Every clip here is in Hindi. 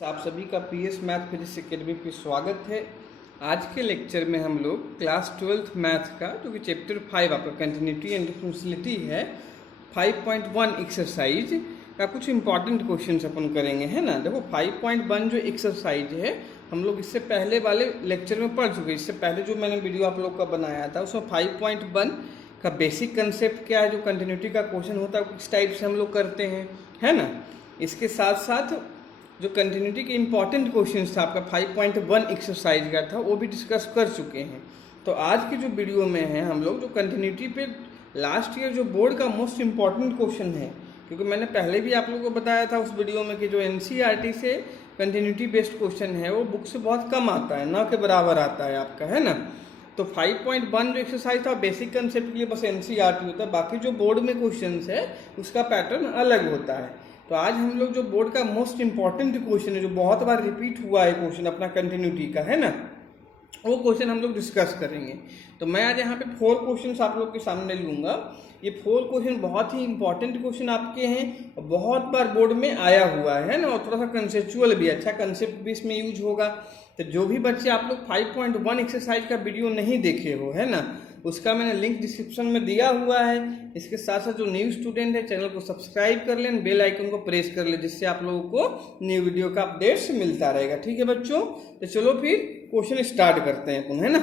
आप सभी का पीएस मैथ फिजिक्स एकेडमी पे स्वागत है। आज के लेक्चर में हम लोग क्लास 12th मैथ का जो कि चैप्टर 5 आपका कंटिन्यूटी एंड डिफरेंशियलिटी है 5.1 एक्सरसाइज का कुछ इंपॉर्टेंट क्वेश्चंस अपन करेंगे, है ना। देखो 5.1 जो एक्सरसाइज है हम लोग इससे पहले वाले लेक्चर में पढ़ चुके हैं। इससे पहले जो मैंने वीडियो आप लोग का बनाया था उसमें 5.1 का बेसिक कंसेप्ट क्या है, जो कंटिन्यूटी का क्वेश्चन होता है किस टाइप से हम लोग करते हैं, है ना। इसके साथ साथ जो कंटिन्यूटी के इंपॉर्टेंट क्वेश्चंस था आपका 5.1 एक्सरसाइज का था वो भी डिस्कस कर चुके हैं। तो आज की जो वीडियो में है हम लोग जो कंटिन्यूटी पे लास्ट ईयर जो बोर्ड का मोस्ट इम्पॉर्टेंट क्वेश्चन है, क्योंकि मैंने पहले भी आप लोगों को बताया था उस वीडियो में कि जो एनसीईआरटी से कंटिन्यूटी बेस्ड क्वेश्चन है वो बुक से बहुत कम आता है, ना के बराबर आता है आपका, है ना। तो 5.1 जो एक्सरसाइज था बेसिक कंसेप्ट के लिए बस एनसीईआरटी होता है, बाकी जो बोर्ड में क्वेश्चन है उसका पैटर्न अलग होता है। तो आज हम लोग जो बोर्ड का मोस्ट इंपॉर्टेंट क्वेश्चन है जो बहुत बार रिपीट हुआ है क्वेश्चन अपना कंटिन्यूटी का, है ना, वो क्वेश्चन हम लोग डिस्कस करेंगे। तो मैं आज यहाँ पे 4 क्वेश्चंस आप लोग के सामने लूँगा। ये 4 क्वेश्चन बहुत ही इंपॉर्टेंट क्वेश्चन आपके हैं, बहुत बार बोर्ड में आया हुआ है ना, और थोड़ा सा कंसेप्चुअल भी, अच्छा कंसेप्ट भी इसमें यूज होगा। तो जो भी बच्चे आप लोग 5.1 एक्सरसाइज का वीडियो नहीं देखे हो, है ना, उसका मैंने लिंक डिस्क्रिप्शन में दिया हुआ है। इसके साथ साथ जो न्यू स्टूडेंट है चैनल को सब्सक्राइब कर लें, बेल आइकन को प्रेस कर लें, जिससे आप लोगों को न्यू वीडियो का अपडेट्स मिलता रहेगा। ठीक है बच्चों, तो चलो फिर क्वेश्चन स्टार्ट करते हैं अपन, है ना।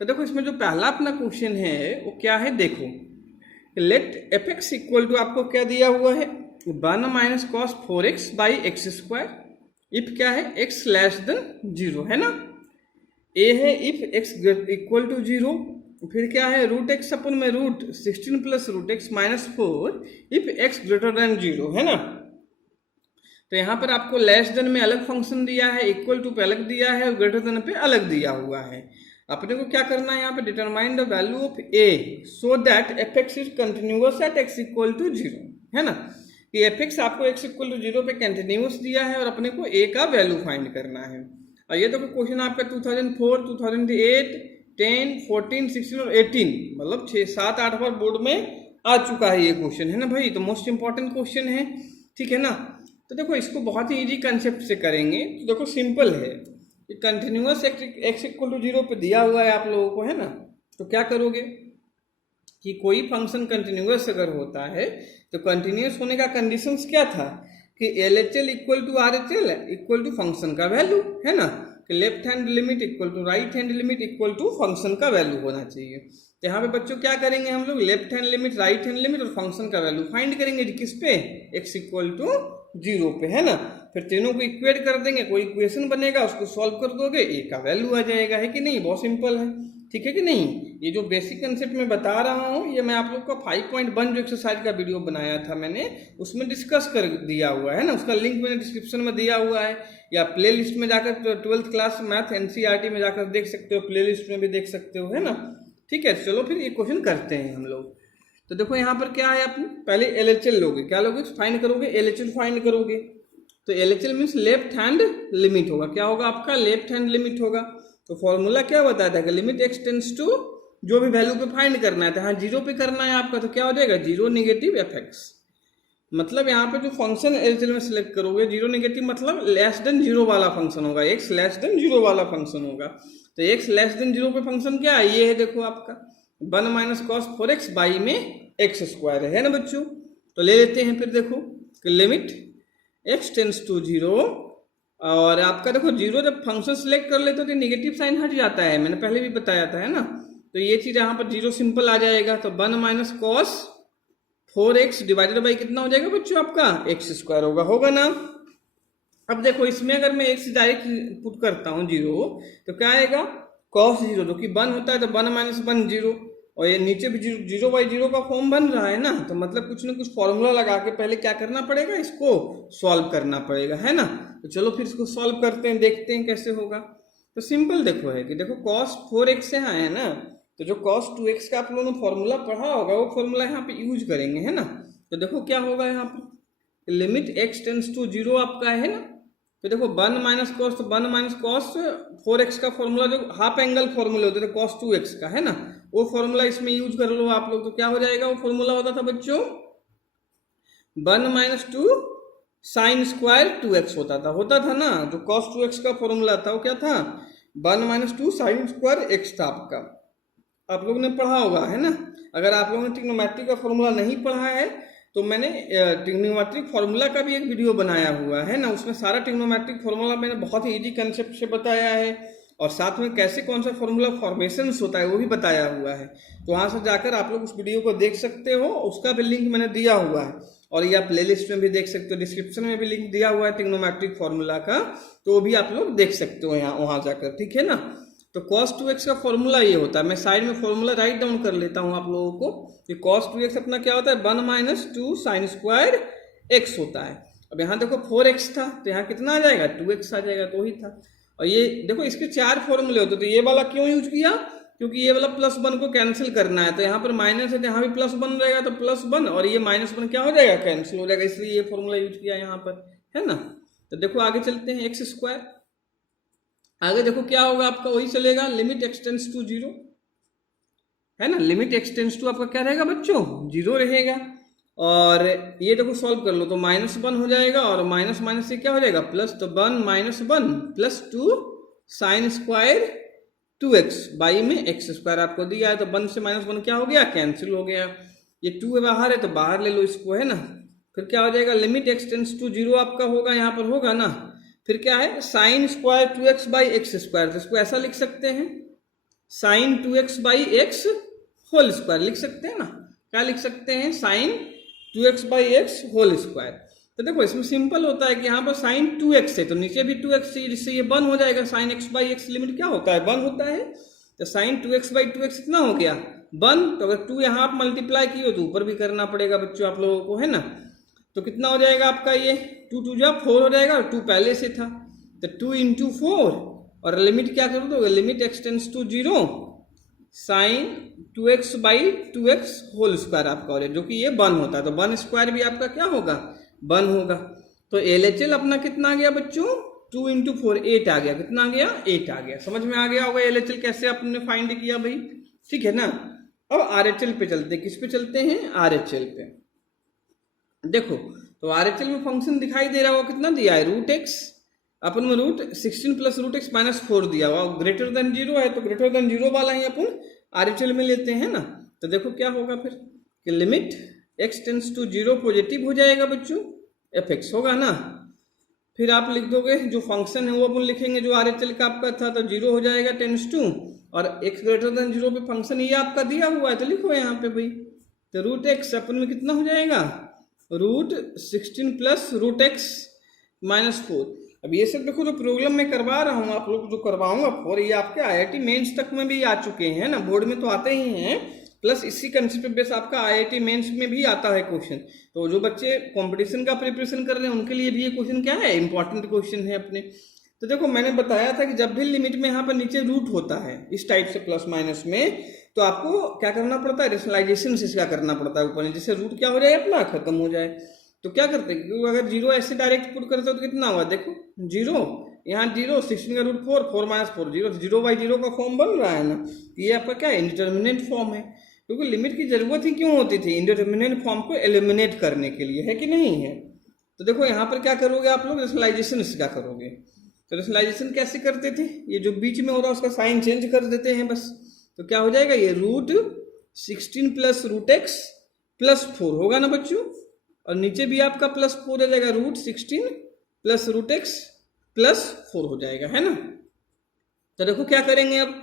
तो देखो इसमें जो पहला अपना क्वेश्चन है वो क्या है, देखो let f x equal to आपको क्या दिया हुआ है 1 minus cos 4x by x square, if क्या है x लेस देन 0, है ना। ए है इफ x इक्वल टू 0, फिर क्या है रूट एक्स अपन में root 16 plus root x minus 4 if x greater than 0, है ना। तो यहाँ पर आपको लेस देन में अलग फंक्शन दिया है, इक्वल टू पे अलग दिया है और ग्रेटर देन पे अलग दिया हुआ है। अपने को क्या करना है यहाँ पे, determine the value of a so that f x is continuous at x equal to 0, है ना। कि एफ एक्स आपको एक्स इक्वल टू 0 पे कंटिन्यूअस दिया है और अपने को ए का वैल्यू फाइंड करना है। और ये तो क्वेश्चन आपका 2004, 2008, 10, 14, 16 और 18 मतलब 6, 7, 8 बार बोर्ड में आ चुका है ये क्वेश्चन, है ना भाई। तो मोस्ट इंपॉर्टेंट क्वेश्चन है, ठीक है ना। तो देखो इसको बहुत ही इजी कंसेप्ट से करेंगे। तो देखो सिंपल है, कंटिन्यूअस एक्स इक्वल टू 0 पे दिया हुआ है आप लोगों को, है ना। तो क्या करोगे कि कोई फंक्शन कंटिन्यूअस अगर होता है तो कंटिन्यूअस होने का कंडीशंस क्या था कि LHL equal to RHL equal to function का वैल्यू, है ना, कि left hand limit equal to right hand limit equal to function का वैल्यू होना चाहिए। तो यहाँ पे बच्चों क्या करेंगे हम लोग, left hand limit, right hand limit और फंक्शन का वैल्यू फाइंड करेंगे किस पे, x इक्वल टू 0 पे, है ना। फिर तीनों को इक्वेट कर देंगे, कोई इक्वेशन बनेगा उसको सॉल्व कर दोगे, ए का वैल्यू आ जाएगा, है कि नहीं। बहुत सिंपल है, ठीक है कि नहीं। ये जो बेसिक कंसेप्ट मैं बता रहा हूँ ये मैं आप लोग का 5.1 जो एक्सरसाइज का वीडियो बनाया था मैंने उसमें डिस्कस कर दिया हुआ है ना, उसका लिंक मैंने डिस्क्रिप्शन में दिया हुआ है, या प्ले लिस्ट में जाकर 12th क्लास मैथ एनसीईआरटी में जाकर देख सकते हो, प्ले लिस्ट में भी देख सकते हो, है ना। ठीक है, चलो फिर ये क्वेश्चन करते हैं हम लोग। तो देखो यहाँ पर क्या है, आप पहले LHL लोगे, क्या लोगे, फाइंड करोगे, LHL फाइंड करोगे। तो LHL means left hand limit होगा, क्या होगा आपका, लेफ्ट हैंड लिमिट होगा। तो फॉर्मूला क्या बताया था कि लिमिट एक्स टेंस टू जो भी वैल्यू पे फाइंड करना है, तो हाँ 0 पे करना है आपका, तो क्या हो जाएगा 0 नेगेटिव एफ एक्स। मतलब यहाँ पे जो फंक्शन LHL में सिलेक्ट करोगे 0 नेगेटिव मतलब लेस देन 0 वाला फंक्शन होगा, एक्स लेस देन 0 वाला फंक्शन होगा। तो एक्स लेस देन 0 पे फंक्शन क्या है, ये है देखो आपका 1 माइनस कॉस 4x बाई में एक्स स्क्वायर, है ना बच्चों। तो ले लेते हैं फिर, देखो कि लिमिट एक्स टेंस टू 0 और आपका देखो 0 जब फंक्शन सिलेक्ट कर लेते हो तो नेगेटिव साइन हट जाता है, मैंने पहले भी बताया था, है ना। तो ये चीज यहाँ पर 0 सिंपल आ जाएगा। तो 1 minus cos 4x divided by कितना हो जाएगा बच्चों आपका, एक्स स्क्वायर होगा ना। अब देखो इसमें अगर मैं x डायरेक्ट पुट करता हूँ 0 तो क्या आएगा, कॉस 0 जो कि 1 होता है, तो 1 माइनस 1 0, और ये नीचे भी 0 बाई 0 का फॉर्म बन रहा है ना, तो मतलब कुछ ना कुछ फॉर्मूला लगा के पहले क्या करना पड़ेगा, इसको सॉल्व करना पड़ेगा, है ना। तो चलो फिर इसको सॉल्व करते हैं, देखते हैं कैसे होगा। तो सिंपल देखो है कि देखो cos 4x यहाँ है ना, तो जो cos 2x का आप लोगों ने फॉर्मूला पढ़ा होगा वो फॉर्मूला यहाँ पे यूज करेंगे, है ना। तो देखो क्या होगा यहाँ पे, लिमिट x टेंस टू 0 आपका है ना। तो देखो 1 माइनस कॉस, तो 1 माइनस कॉस 4x का फॉर्मूला जो हाफ एंगल फॉर्मूला होता है cos 2x का, है ना, वो फॉर्मूला इसमें यूज कर लो आप लोग। तो क्या हो जाएगा, वो फॉर्मूला होता था बच्चों 1 माइनस 2 साइन स्क्वायर 2x होता था ना। जो कॉस 2x का फॉर्मूला था वो क्या था, 1 माइनस 2 साइन स्क्वायर x था आपका। आप लोगों ने पढ़ा होगा, है ना। अगर आप लोगों ने ट्रिग्नोमेट्री का फॉर्मूला नहीं पढ़ा है तो मैंने ट्रिग्नोमेट्रिक फार्मूला का भी एक वीडियो बनाया हुआ है ना, उसमें सारा ट्रिग्नोमेट्रिक फार्मूला मैंने बहुत ही इजी कंसेप्ट से बताया है, और साथ में कैसे कौन सा फार्मूला फॉर्मेशंस होता है वो भी बताया हुआ है। तो वहाँ से जाकर आप लोग उस वीडियो को देख सकते हो, उसका भी लिंक मैंने दिया हुआ है, और ये आप प्लेलिस्ट में भी देख सकते हो, डिस्क्रिप्शन में भी लिंक दिया हुआ है ट्रिग्नोमेट्रिक फार्मूला का, तो वो भी आप लोग देख सकते हो यहाँ वहाँ जाकर, ठीक है ना। तो cos 2x का फॉर्मूला ये होता है, मैं साइड में फॉर्मूला राइट डाउन कर लेता हूँ आप लोगों को कि cos 2x अपना क्या होता है, 1 माइनस 2 साइन स्क्वायर x होता है। अब यहाँ देखो 4x था तो यहाँ कितना आ जाएगा, 2x आ जाएगा, तो ही था। और ये देखो इसके 4 फॉर्मूले होते, तो ये वाला क्यों यूज किया, क्योंकि ये वाला +1 को कैंसिल करना है, तो यहाँ पर माइनस है तो यहाँ भी +1 रहेगा, तो +1 और ये -1 क्या हो जाएगा, कैंसिल हो जाएगा, इसलिए ये फॉर्मूला यूज किया यहाँ पर, है ना। तो देखो आगे चलते हैं, x स्क्वायर, आगे देखो क्या होगा आपका, वही चलेगा, लिमिट एक्सटेंड्स टू 0, है ना। लिमिट एक्सटेंड्स टू आपका क्या रहेगा बच्चों, 0 रहेगा। और ये देखो सॉल्व कर लो तो -1 हो जाएगा, और माइनस माइनस से क्या हो जाएगा प्लस, तो 1 minus 1 plus 2 sign square 2x, by में x स्क्वायर आपको दिया है, तो 1 से -1 क्या हो गया, कैंसिल हो गया। ये 2 बाहर है तो बाहर ले लो इसको, है ना। फिर क्या हो जाएगा, लिमिट एक्सटेंड्स टू 0 आपका होगा, यहाँ पर होगा ना। फिर क्या है, sine square 2x by x square, तो इसको ऐसा लिख सकते हैं, sine 2x by x whole square लिख सकते हैं ना। क्या लिख सकते हैं, sine 2x by x whole square. तो देखो इसमें सिंपल होता है कि यहाँ पर साइन 2x है तो नीचे भी 2x है, जिससे ये 1 हो जाएगा। Sine x by x limit क्या होता है, 1 होता है, तो साइन 2x बाई 2x कितना हो गया, 1। तो अगर 2 यहाँ आप मल्टीप्लाई किए हो तो ऊपर भी करना पड़ेगा बच्चों आप लोगों को, है ना। तो कितना हो जाएगा आपका, ये 2 2 जा 4 हो जाएगा, और 2 पहले से था, तो 2 इंटू 4, और लिमिट क्या कर दोगे, limit extends to 0 sine 2x by 2x whole square आपका हो जाएगा, जो कि ये 1 होता है, तो 1 स्क्वायर भी आपका क्या होगा, 1 होगा। तो LHL अपना कितना आ गया बच्चों, 2 इंटू 4 8 आ गया, कितना आ गया, 8 आ गया। समझ में आ गया होगा LHL कैसे आपने फाइंड किया भाई, ठीक है ना। अब RHL पे चलते हैं, किस पे चलते हैं, RHL पे। देखो तो RHL में फंक्शन दिखाई दे रहा होगा, कितना दिया है, रूट एक्स, अपन में root 16 plus root x minus 4 दिया हुआ, ग्रेटर देन 0 है, तो ग्रेटर देन 0 वाला ही अपन RHL में लेते हैं ना। तो देखो क्या होगा फिर, कि limit x tends to 0 positive हो जाएगा बच्चों, fx होगा ना। फिर आप लिख दोगे जो फंक्शन है वो अपन लिखेंगे जो RHL का आपका था, तो 0 हो जाएगा टेंस टू, और x ग्रेटर देन 0 पे फंक्शन ये आपका दिया हुआ है, तो लिखो यहाँ पे भाई, तो रूट एक्स अपन में कितना हो जाएगा, root 16 plus root x minus 4। अब ये सब देखो जो प्रॉब्लम मैं करवा रहा हूँ, आप लोग जो करवाऊंगा और ये आपके IIT मेंस तक में भी आ चुके हैं ना, बोर्ड में तो आते ही हैं, प्लस इसी कंसेप्ट बेस आपका IIT मेंस में भी आता है क्वेश्चन। तो जो बच्चे कंपटीशन का प्रिपरेशन कर रहे हैं उनके लिए भी ये क्वेश्चन क्या है, इंपॉर्टेंट क्वेश्चन है अपने। तो देखो मैंने बताया था कि जब भी लिमिट में यहाँ पर नीचे रूट होता है इस टाइप से प्लस माइनस में, तो आपको क्या करना पड़ता है, रेशनलाइजेशन से इसका करना पड़ता है ऊपर, जिससे रूट क्या हो जाए अपना खत्म हो जाए। तो क्या करते हैं, क्योंकि अगर 0 ऐसे डायरेक्ट पुट करते हो तो कितना हुआ, देखो 0 यहाँ 0, 16 का रूट 4, 4 माइनस 4 0, 0 बाई 0 का फॉर्म बन रहा है ना। ये आपका क्या है, इंडिटरमिनेट फॉर्म है, क्योंकि लिमिट की जरूरत ही क्यों होती थी, इंडिटरमिनेट फॉर्म को एलिमिनेट करने के लिए, है कि नहीं है। तो देखो यहाँ पर क्या करोगे आप लोग, रेशनलाइजेशन इसका करोगे। तो रेशनलाइजेशन कैसे करते थे, ये जो बीच में हो रहा है उसका साइन चेंज कर देते हैं बस। तो क्या हो जाएगा, ये root 16 plus root x plus 4 होगा ना बच्चों, और नीचे भी आपका प्लस 4 हो जाएगा, root 16 plus root x plus 4 हो जाएगा, है ना। तो देखो क्या करेंगे, अब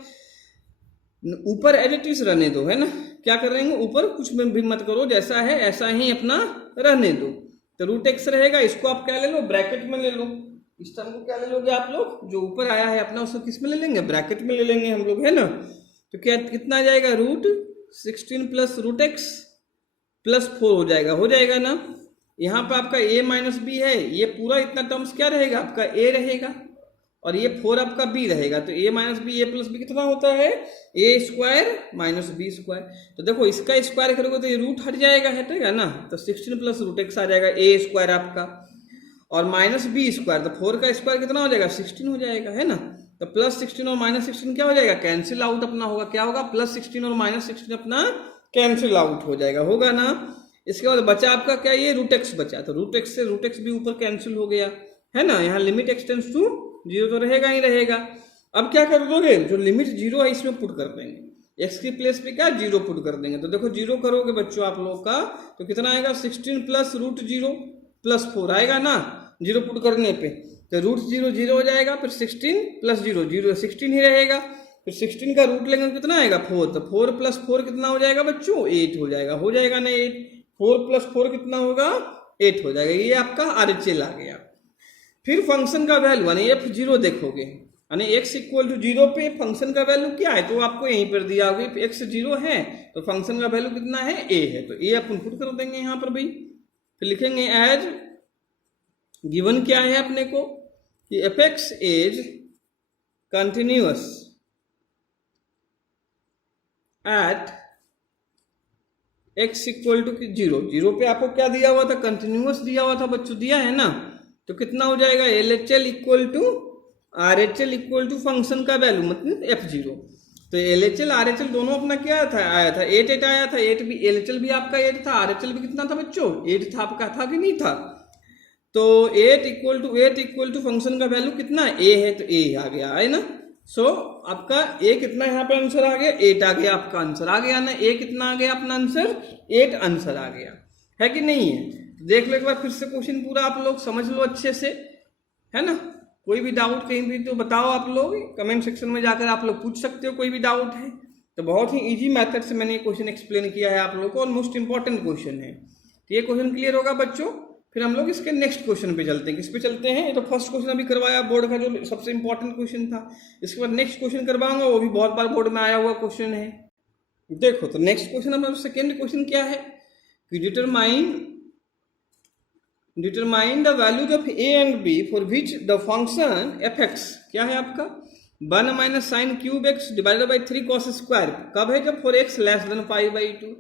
ऊपर एडिटिव्स रहने दो, है ना। क्या करेंगे, ऊपर कुछ में भी मत करो, जैसा है ऐसा ही अपना रहने दो। तो रूट एक्स रहेगा, इसको आप क्या ले लो, ब्रैकेट में ले लो। इस टर्म को क्या ले लोगे आप लोग, जो ऊपर आया है अपना उसको किस में ले लेंगे, ब्रैकेट में ले लेंगे हम लोग, है ना। तो क्या कितना आ जाएगा, root 16 plus root x plus 4 हो जाएगा ना। यहाँ पे आपका a माइनस बी है, ये पूरा इतना टर्म्स क्या रहेगा आपका a रहेगा, और ये 4 आपका b रहेगा। तो a minus b, a plus b कितना होता है, a square minus b square. तो देखो इसका स्क्वायर करोगे तो ये रूट हट जाएगा, हटेगा ना। तो 16 प्लस रूट एक्स आ जाएगा a स्क्वायर आपका, और माइनस बी स्क्वायर, तो 4 का स्क्वायर कितना हो जाएगा, 16 हो जाएगा, है ना। तो प्लस 16 और माइनस 16 क्या हो जाएगा, कैंसिल आउट अपना होगा, क्या होगा, प्लस 16 और माइनस 16 अपना कैंसिल आउट हो जाएगा, होगा ना। इसके बाद बचा आपका क्या, ये रूट एक्स बचा, तो रूट एक्स से रूट एक्स भी ऊपर कैंसिल हो गया है ना। यहाँ लिमिट एक्स टेंड्स टू 0 तो रहेगा ही रहेगा। अब क्या कर दोगे, जो लिमिट 0 है इसमें पुट कर देंगे, एक्स की प्लेस पे क्या 0 पुट कर देंगे। तो देखो 0 करोगे बच्चों आप लोग का तो कितना आएगा, 16 प्लस रूट 0 प्लस 4 आएगा ना 0 पुट करने पे। तो रूट 0 0 हो जाएगा, फिर 16 प्लस 0 0 16 ही रहेगा, फिर 16 का रूट लेंगे कितना आएगा 4, तो 4 प्लस 4 कितना हो जाएगा बच्चों 8 हो जाएगा, हो जाएगा ना 8, 4 प्लस 4 कितना होगा 8 हो जाएगा। ये आपका RHL आ गया। फिर फंक्शन का वैल्यू यानी f0 देखोगे, यानी x इक्वल टू 0 पे फंक्शन का वैल्यू क्या है, तो आपको यहीं पर दिया होगा x 0 है तो फंक्शन का वैल्यू कितना है a है, तो a अपन पुट कर देंगे यहाँ पर भाई। फिर लिखेंगे एज गिवन क्या है अपने को कि fx is continuous at x equal to 0, 0 पे आपको क्या दिया हुआ था, कंटिन्यूअस दिया हुआ था बच्चों, दिया है ना। तो कितना हो जाएगा LHL equal to RHL equal to function का वैल्यू मतलब f0। तो LHL RHL दोनों अपना क्या था, आया था 8 8 आया था, 8 भी LHL भी आपका 8 था, RHL भी कितना था बच्चों 8 था आपका, था कि नहीं था। तो 8 इक्वल टू फंक्शन का वैल्यू कितना a है, तो a आ गया है ना। सो आपका a कितना यहाँ पे आंसर आ गया 8 आ गया, आपका आंसर आ गया ना, a कितना आ गया अपना आंसर 8 आंसर आ गया है कि नहीं है। देख लो एक बार फिर से क्वेश्चन पूरा आप लोग समझ लो अच्छे से, है ना। कोई भी डाउट कहीं भी तो बताओ आप लोग, कमेंट सेक्शन में जाकर आप लोग पूछ सकते हो कोई भी डाउट है। तो बहुत ही इजी मेथड से मैंने ये क्वेश्चन एक्सप्लेन किया है आप लोगों को और मोस्ट इंपॉर्टेंट क्वेश्चन है। तो ये क्वेश्चन क्लियर होगा बच्चों। फिर हम लोग इसके नेक्स्ट क्वेश्चन पे चलते हैं। किस पे चलते हैं, ये तो फर्स्ट क्वेश्चन अभी करवाया बोर्ड का जो सबसे इंपॉर्टेंट क्वेश्चन था। इसके बाद नेक्स्ट क्वेश्चन करवाऊंगा, वो भी बहुत बार बोर्ड में आया हुआ क्वेश्चन है। देखो तो नेक्स्ट क्वेश्चन हमारा सेकेंड क्वेश्चन क्या है कि determine the values of a and b for which the function fx क्या है आपका 1 minus sine cube x divided by 3 cos square कब है, जब फॉर x लेस देन π/2।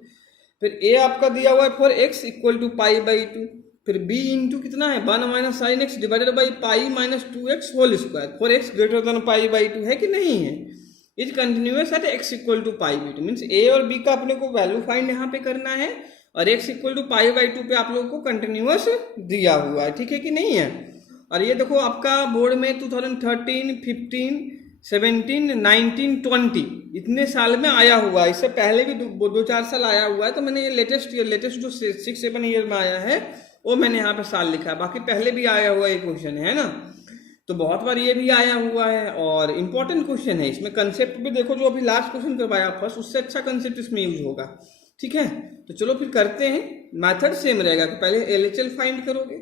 फिर a आपका दिया हुआ है फॉर x इक्वल टू π/2, फिर b इंटू कितना है 1 minus sine x divided by pi minus 2x whole square for x greater than π/2 है कि नहीं है। Is continuous at x equal to π/2, means a और b का अपने को वैल्यू फाइंड यहाँ पे करना है और x इक्वल टू π/2 पे आप लोगों को कंटिन्यूअस दिया हुआ है, ठीक है कि नहीं है। और ये देखो आपका बोर्ड में 2013, 15, 17, 19, 20 इतने साल में आया हुआ है। इससे पहले भी 2-4 साल आया हुआ है, तो मैंने ये लेटेस्ट जो 6-7 ईयर में आया है वो मैंने यहाँ पे साल लिखा है, बाकी पहले भी आया हुआ ये क्वेश्चन है ना। तो बहुत बार ये भी आया हुआ है और इम्पोर्टेंट क्वेश्चन है। इसमें कंसेप्ट भी देखो, जो अभी लास्ट क्वेश्चन करवाया फर्स्ट, उससे अच्छा कंसेप्ट इसमें यूज होगा, ठीक है। तो चलो फिर करते हैं। मेथड सेम रहेगा कि पहले LHL फाइंड करोगे,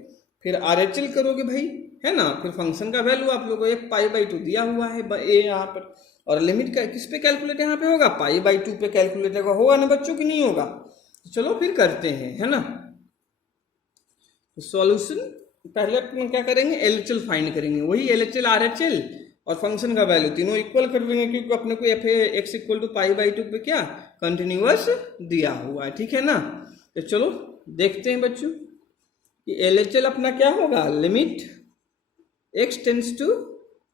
फिर RHL करोगे भाई, है ना। फिर फंक्शन का वैल्यू आप लोगों को एक π/2 दिया हुआ है a यहाँ पर, और लिमिट का किस पे कैलकुलेट यहाँ पे होगा π/2 पे कैलकुलेट होगा ना बच्चों की नहीं होगा। तो चलो फिर करते हैं, है ना। तो सॉल्यूशन पहले अपन क्या करेंगे LHL फाइंड करेंगे, वही LHL RHL और फंक्शन का वैल्यू तीनों इक्वल कर देंगे, क्योंकि अपने को x इक्वल टू π/2 पे क्या कंटिन्यूअस दिया हुआ है, ठीक है ना। तो चलो देखते हैं बच्चों कि LHL अपना क्या होगा, limit x tends to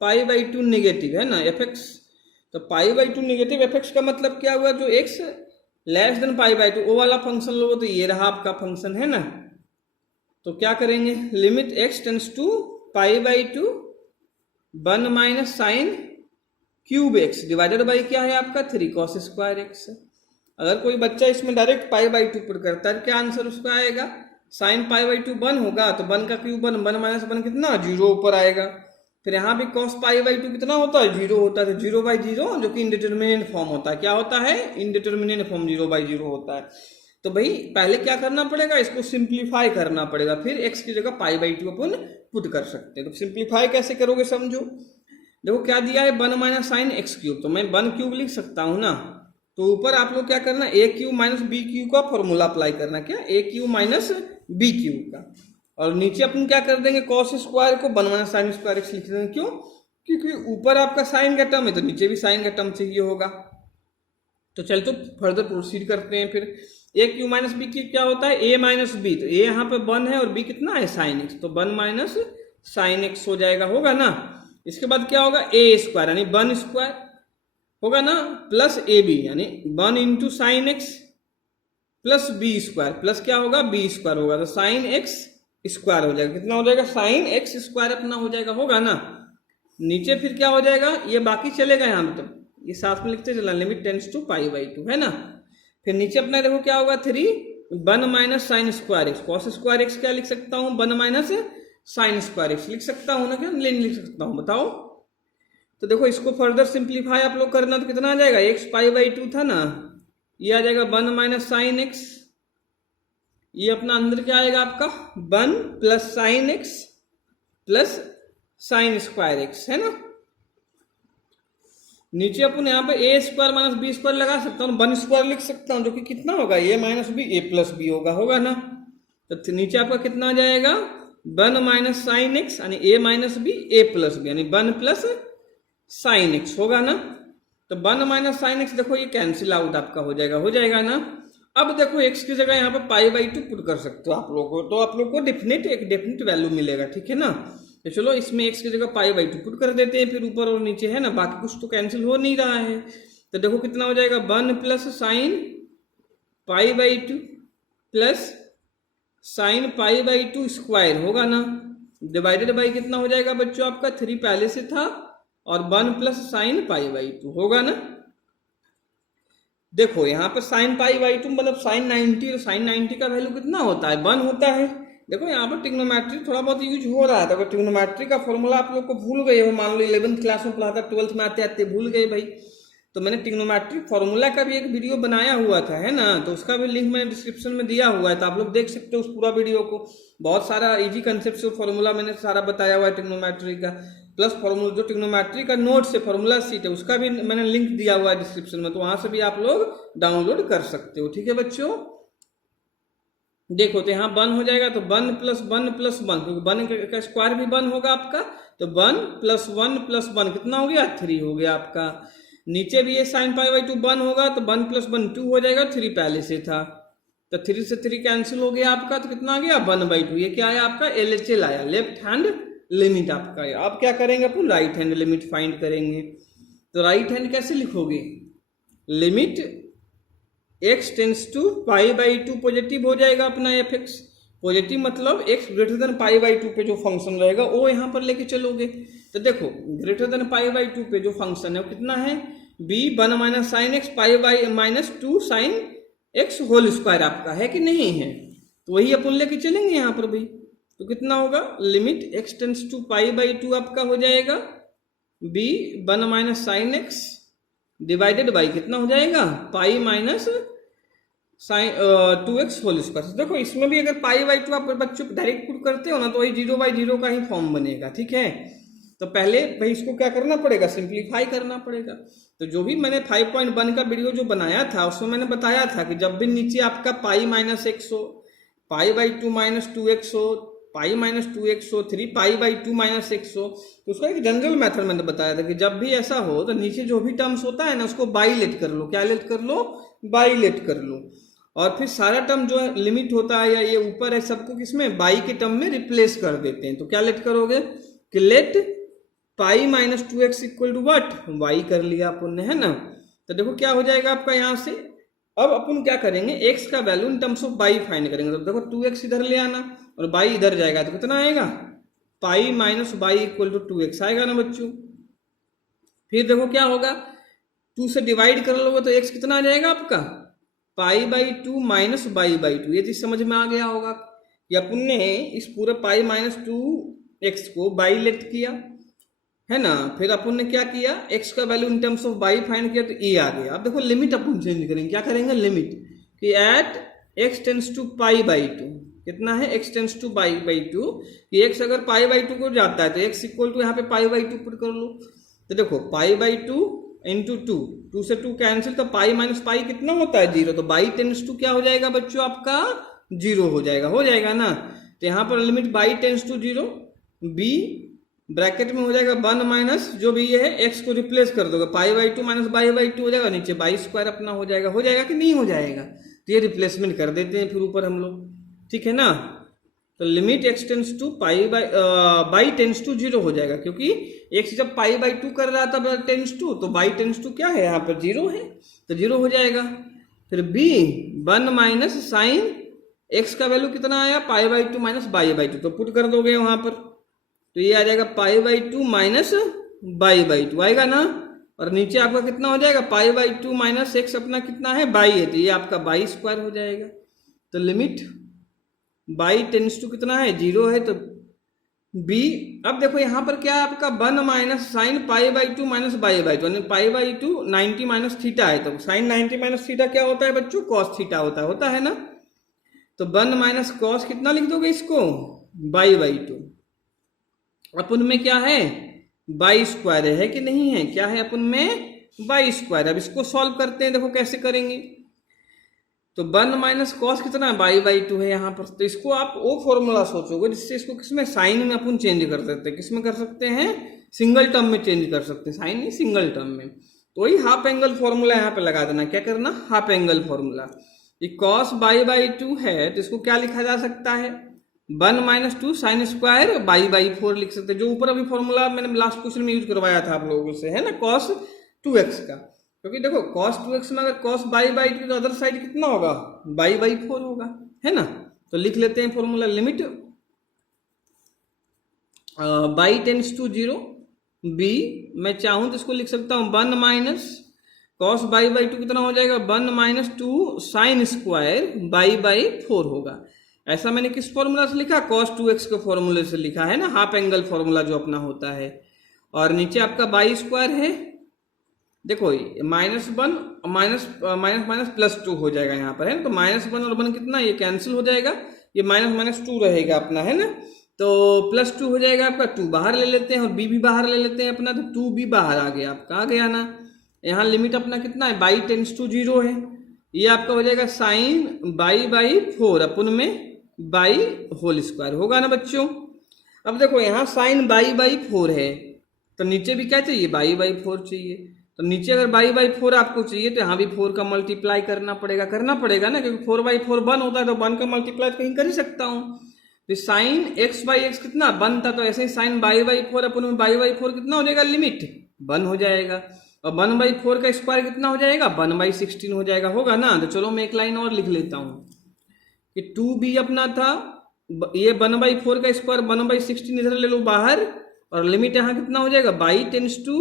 π/2 negative है ना fx। तो π/2 नेगेटिव fx का मतलब क्या हुआ, जो x लेस देन π/2 वो वाला फंक्शन लोगो, तो ये रहा आपका फंक्शन है ना। तो क्या करेंगे, limit x tends to π/2 1 minus sine cube x divided by क्या है आपका 3 cos स्क्वायर एक्स। अगर कोई बच्चा इसमें डायरेक्ट π/2 पर करता है क्या आंसर उसका आएगा, साइन π/2 1 होगा तो 1 का क्यूब 1 माइनस 1 कितना 0 ऊपर आएगा। फिर यहाँ भी cos π/2 कितना होता है 0 होता है, तो 0/0 जो कि इनडिटरमिनेट फॉर्म होता है, क्या होता है इनडिटरमिनेट फॉर्म 0/0 होता है। तो भाई पहले क्या करना पड़ेगा, इसको सिंप्लीफाई करना पड़ेगा, फिर x की जगह π/2 अपन पुट कर सकते हैं। तो सिंप्लीफाई कैसे करोगे समझो, देखो क्या दिया है 1 माइनस साइन एक्स क्यूब, तो मैं 1 क्यूब लिख सकता हूं ना। तो ऊपर आप लोग क्या करना, a cube minus b cube का फॉर्मूला अप्लाई करना, क्या a cube minus b cube का, और नीचे अपन क्या कर देंगे cos स्क्वायर को 1 माइनस साइन स्क्वायर एक्स लिख देंगे। क्यों, क्योंकि ऊपर आपका साइन का टर्म है तो नीचे भी साइन का टर्म चाहिए होगा। तो चल तो फर्दर प्रोसीड करते हैं। फिर a cube minus b cube क्या होता है a माइनस बी, तो a यहाँ पे 1 है और b कितना है साइन एक्स, तो 1 माइनस साइन एक्स हो जाएगा, होगा ना। इसके बाद क्या होगा a स्क्वायर यानी 1 स्क्वायर होगा ना, प्लस ab यानी 1 into sine x plus b square, plus क्या होगा बी स्क्वायर होगा, तो साइन एक्स स्क्वायर हो जाएगा। कितना हो जाएगा साइन एक्स स्क्वायर अपना हो जाएगा, होगा ना। नीचे फिर क्या हो जाएगा, ये बाकी चलेगा यहाँ पे, तो ये साथ में लिखते चलना, limit tends to pi by 2 है ना। फिर नीचे अपना देखो क्या होगा 3 1 minus sine square x, cos square x क्या लिख सकता हूँ 1 माइनस साइन स्क्वायर एक्स लिख सकता हूँ ना, क्या नहीं लिख सकता हूँ बताओ। तो देखो इसको फर्दर सिंप्लीफाई आप लोग करना तो कितना आ जाएगा, एक्स पाई बाई 2 था ना, ये आ जाएगा 1 माइनस साइन एक्स, ये अपना अंदर क्या आएगा आपका 1 plus sine x plus sine square x है ना। नीचे अपन यहाँ पे ए स्क्वायर माइनस बी स्क्वायर लगा सकता हूँ, 1 स्क्वायर लिख सकता हूँ, जो कि कितना होगा ए माइनस बी, ए प्लस बी होगा ना। तो नीचे आपका कितना आ जाएगा 1 माइनस साइन एक्स यानी ए माइनस बी ए प्लस बी यानी 1 प्लस साइन एक्स होगा ना। तो 1 माइनस साइन एक्स देखो ये कैंसिल आउट आपका हो जाएगा ना। अब देखो एक्स की जगह यहाँ पे पाई बाई 2 पुट कर सकते हो आप लोगों को, तो आप लोग को एक डेफिनेट वैल्यू मिलेगा, ठीक है ना। तो चलो इसमें एक्स की जगह पाई बाई 2 पुट कर देते हैं, फिर ऊपर और नीचे है ना, बाकी कुछ तो कैंसिल हो नहीं रहा है। तो देखो कितना हो जाएगा 1 plus sign pi by 2 plus sign pi by 2 square होगा ना, डिवाइडेड बाई कितना हो जाएगा बच्चों आपका 3 पहले से था, और 1 प्लस साइन पाई बाई 2 होगा ना। देखो यहाँ पर साइन पाई बाई 2 मतलब साइन 90, और साइन 90 का वैल्यू कितना होता है 1 होता है। देखो यहाँ पर ट्रिग्नोमेट्री थोड़ा बहुत यूज हो रहा है, तो अगर ट्रिग्नोमेट्री का फॉर्मूला आप लोग को भूल गए हो, मान लो 11th क्लास में पढ़ा था, 12th में आते आते भूल गए भाई, तो मैंने ट्रिग्नोमेट्री फॉर्मूला का भी एक वीडियो बनाया हुआ था है ना, तो उसका भी लिंक मैंने डिस्क्रिप्शन में दिया हुआ है, तो आप लोग देख सकते हो उस पूरा वीडियो को। बहुत सारा इजी कंसेप्ट से फॉर्मूला मैंने सारा बताया हुआ है ट्रिग्नोमेट्री का, प्लस फॉर्मूला जो ट्रिग्नोमेट्री का नोट्स है फॉर्मूला सीट है उसका भी मैंने लिंक दिया हुआ है डिस्क्रिप्शन में, तो वहां से भी आप लोग डाउनलोड कर सकते हो, ठीक है बच्चों। देखो तो यहाँ 1 हो जाएगा, तो 1 प्लस 1 प्लस 1, क्योंकि 1 का स्क्वायर भी 1 होगा आपका, तो 1 प्लस 1 प्लस 1 कितना हो गया 3 हो गया आपका। नीचे भी ये साइन पाई बाई 2 1 होगा, तो 1 प्लस 1 2 हो जाएगा, 3 पहले से था, तो 3 से 3 कैंसिल हो गया आपका, तो कितना आ गया 1/2। ये क्या आया आपका LHL आया, लेफ्ट हैंड लिमिट आपका है। आप क्या करेंगे अपन राइट हैंड लिमिट फाइंड करेंगे, तो राइट हैंड कैसे लिखोगे, limit x tends to pi by 2 positive हो जाएगा अपना fx, पॉजिटिव मतलब x greater than pi by 2 पे जो फंक्शन रहेगा वो यहाँ पर लेके चलोगे। तो देखो ग्रेटर देन पाई बाई 2 पे जो फंक्शन है वो कितना है b 1 minus sine x pi by minus 2 sine x whole square आपका है कि नहीं है, तो वही अपन लेके चलेंगे यहाँ पर भी। तो कितना होगा limit x tends to pi by 2 आपका हो जाएगा b 1 minus sine x divided by कितना हो जाएगा pi minus sine 2x whole square. देखो इसमें भी अगर पाई बाई 2 आप बच्चों डायरेक्ट पुट करते हो ना, तो वही 0/0 का ही फॉर्म बनेगा, ठीक है। तो पहले भाई इसको क्या करना पड़ेगा, सिंप्लीफाई करना पड़ेगा। तो जो भी मैंने 5.1 का वीडियो जो बनाया था उसमें मैंने बताया था कि जब भी नीचे आपका पाई माइनस एक्स हो, पाई बाई 2 माइनस 2x हो, पाई माइनस 2x हो, 3 पाई बाई 2 माइनस एक्स हो, तो उसका एक जनरल मेथड मैंने बताया था कि जब भी ऐसा हो तो नीचे जो भी टर्म्स होता है ना उसको बाई लेट कर लो, क्या लेट कर लो, बाई लेट कर लो, और फिर सारा टर्म जो लिमिट होता है या ये ऊपर है सबको किसमें बाई के टर्म में रिप्लेस कर देते हैं। तो क्या लेट करोगे कि let pi minus 2x equal to वट वाई कर लिया अपन ने, है ना। तो देखो क्या हो जाएगा आपका यहाँ से, अब अपन क्या करेंगे x का value in terms of by find करेंगे। तो देखो 2x इधर ले आना और बाई इधर जाएगा, तो कितना आएगा pi minus y equal to 2x आएगा ना बच्चों। फिर देखो क्या होगा 2 से डिवाइड कर लोगे तो x कितना आ जाएगा आपका पाई बाई 2 माइनस बाई बाई 2। ये चीज समझ में आ गया होगा कि अपन ने इस पूरे पाई माइनस 2x को बाई लेट किया है ना, फिर अपन ने क्या किया x का value in terms of by find किया, तो e आ गया। अब देखो लिमिट अपन चेंज करेंगे, क्या करेंगे लिमिट कि at x tends to pi by 2 कितना है x tends to pi by 2, कि x अगर पाई बाई 2 को जाता है तो x इक्वल टू यहाँ पे पाई बाई 2 पुट कर लो। तो देखो पाई बाई 2 इंटू 2 से 2 कैंसिल, तो पाई माइनस पाई कितना होता है 0, तो बाई टेंस टू क्या हो जाएगा बच्चों आपका 0 हो जाएगा ना। तो यहाँ पर limit y tends to 0, b bracket में हो जाएगा 1 माइनस जो भी ये है x को रिप्लेस कर दोगे पाई बाई 2 माइनस बाई बाई 2 हो जाएगा, नीचे बाई स्क्वायर अपना हो जाएगा कि नहीं हो जाएगा। तो ये रिप्लेसमेंट कर देते हैं फिर ऊपर हम लोग, ठीक है ना। तो limit x tends to pi y tends to 0 हो जाएगा, क्योंकि x जब पाई बाई 2 कर रहा था टेंस टू, तो बाई टेंस टू क्या है यहाँ पर 0 है, तो 0 हो जाएगा। फिर b 1 माइनस साइन x का वैल्यू कितना आया π/2 माइनस y/2, तो पुट कर दोगे वहां पर, तो ये आ जाएगा π/2 माइनस y/2 आएगा ना, और नीचे आपका कितना हो जाएगा π/2 माइनस x अपना कितना है y है, तो ये आपका y स्क्वायर हो जाएगा। तो लिमिट y टेंड्स टू कितना है 0 है, तो b, अब देखो यहाँ पर क्या है आपका 1 माइनस साइन π/2 माइनस y/2, यानी π/2 90 माइनस थीटा है, तो साइन 90 माइनस थीटा क्या होता है बच्चों कॉस थीटा होता है ना, तो 1 माइनस कॉस कितना लिख दोगे इसको y/2, अपन में क्या है y स्क्वायर है कि नहीं है, क्या है अपन में y स्क्वायर। अब इसको सॉल्व करते हैं, देखो कैसे करेंगे, तो 1 माइनस कॉस कितना है y/2 है यहाँ पर, तो इसको आप वो फॉर्मूला सोचोगे जिससे इसको किसमें साइन में अपन चेंज कर सकते हैं, किसमें कर सकते हैं सिंगल टर्म में चेंज कर सकते हैं, साइन नहीं सिंगल टर्म में, तो वही हाफ एंगल फॉर्मूला यहाँ पे लगा देना, क्या करना हाफ एंगल फॉर्मूला, ये कॉस y/2 है तो इसको क्या लिखा जा सकता है 1 माइनस 2 साइन स्क्वायर y/4 लिख सकते हैं, जो ऊपर अभी फॉर्मूला मैंने लास्ट क्वेश्चन में यूज करवाया था आप लोगों से, है ना कॉस 2x का, क्योंकि देखो cos 2x में अगर cos y/2 तो अदर साइड कितना होगा y/4 होगा, है ना, तो लिख लेते हैं formula, limit y tends to 0, b मैं चाहूं तो इसको लिख सकता हूं 1 माइनस cos y/2 कितना हो जाएगा 1 माइनस 2 साइन स्क्वायर y/4 होगा। ऐसा मैंने किस फॉर्मूला से लिखा cos 2x के फॉर्मूले से लिखा है ना, हाफ एंगल फॉर्मूला जो अपना होता है, और नीचे आपका y स्क्वायर है, देखो -1 माइनस +2 हो जाएगा यहाँ पर, है ना, तो -1 और 1 कितना ये कैंसिल हो जाएगा, ये -2 रहेगा अपना, है ना, तो +2 हो जाएगा आपका, 2 बाहर ले लेते हैं और b भी बाहर ले लेते हैं अपना, तो 2b बाहर आ गया आपका, आ गया ना, यहाँ लिमिट अपना कितना है y टेंड्स टू 0 है, ये आपका हो जाएगा साइन y/4 अपन में y होल स्क्वायर होगा ना बच्चों। अब देखो यहाँ साइन y/4 है, तो नीचे भी क्या चाहिए y/4 चाहिए, तो नीचे अगर y/4 आपको चाहिए तो यहाँ भी 4 का मल्टीप्लाई करना पड़ेगा ना, क्योंकि 4/4 1 होता है, तो 1 का मल्टीप्लाई कहीं कर ही सकता हूँ, तो साइन x/x कितना 1 था, तो ऐसे ही साइन y/4 अपन में y/4 कितना हो जाएगा लिमिट 1 हो जाएगा, और 1/4 का स्क्वायर कितना हो जाएगा 1/16 हो जाएगा, होगा ना, तो चलो मैं एक लाइन और लिख लेता हूँ कि 2b अपना था, ये 1/4 का स्क्वायर 1/16 इधर ले लो बाहर, और लिमिट यहाँ कितना हो जाएगा y tends to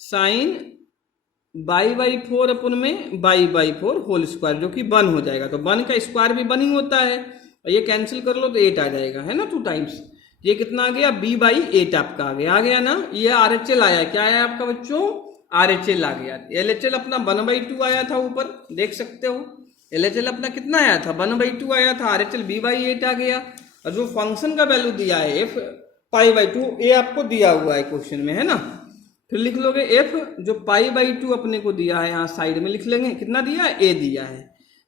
sine y/4 अपन में y/4 होल स्क्वायर जो कि 1 हो जाएगा, तो 1 का स्क्वायर भी 1 ही होता है, और ये कैंसिल कर लो तो 8 आ जाएगा, है ना 2 टाइम्स, ये कितना आ गया b/8 आपका आ गया ना, ये RHL आया, क्या आया आपका बच्चों RHL आ गया, LHL अपना 1/2 आया था ऊपर देख सकते हो, LHL अपना कितना आया था 1/2 आया था, RHL b/8 आ गया, और जो फंक्शन का वैल्यू दिया है f π/2 ये आपको दिया हुआ है क्वेश्चन में, है ना, फिर लिख लोगे f जो π/2 अपने को दिया है यहाँ साइड में लिख लेंगे, कितना दिया है a दिया है,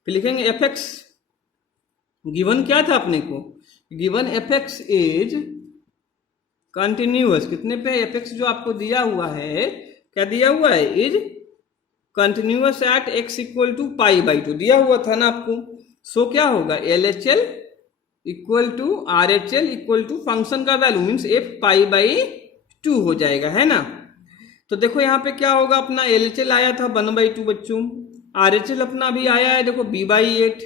फिर लिखेंगे fx गिवन क्या था अपने को, गिवन fx इज कंटिन्यूअस, कितने पे fx जो आपको दिया हुआ है, क्या दिया हुआ है is continuous at x equal to π/2 दिया हुआ था ना आपको, सो क्या होगा LHL equal to RHL equal to function का वैल्यू मीन्स f π/2 हो जाएगा, है ना, तो देखो यहाँ पे क्या होगा अपना LHL आया था 1/2 बच्चों, RHL अपना भी आया है देखो b/8,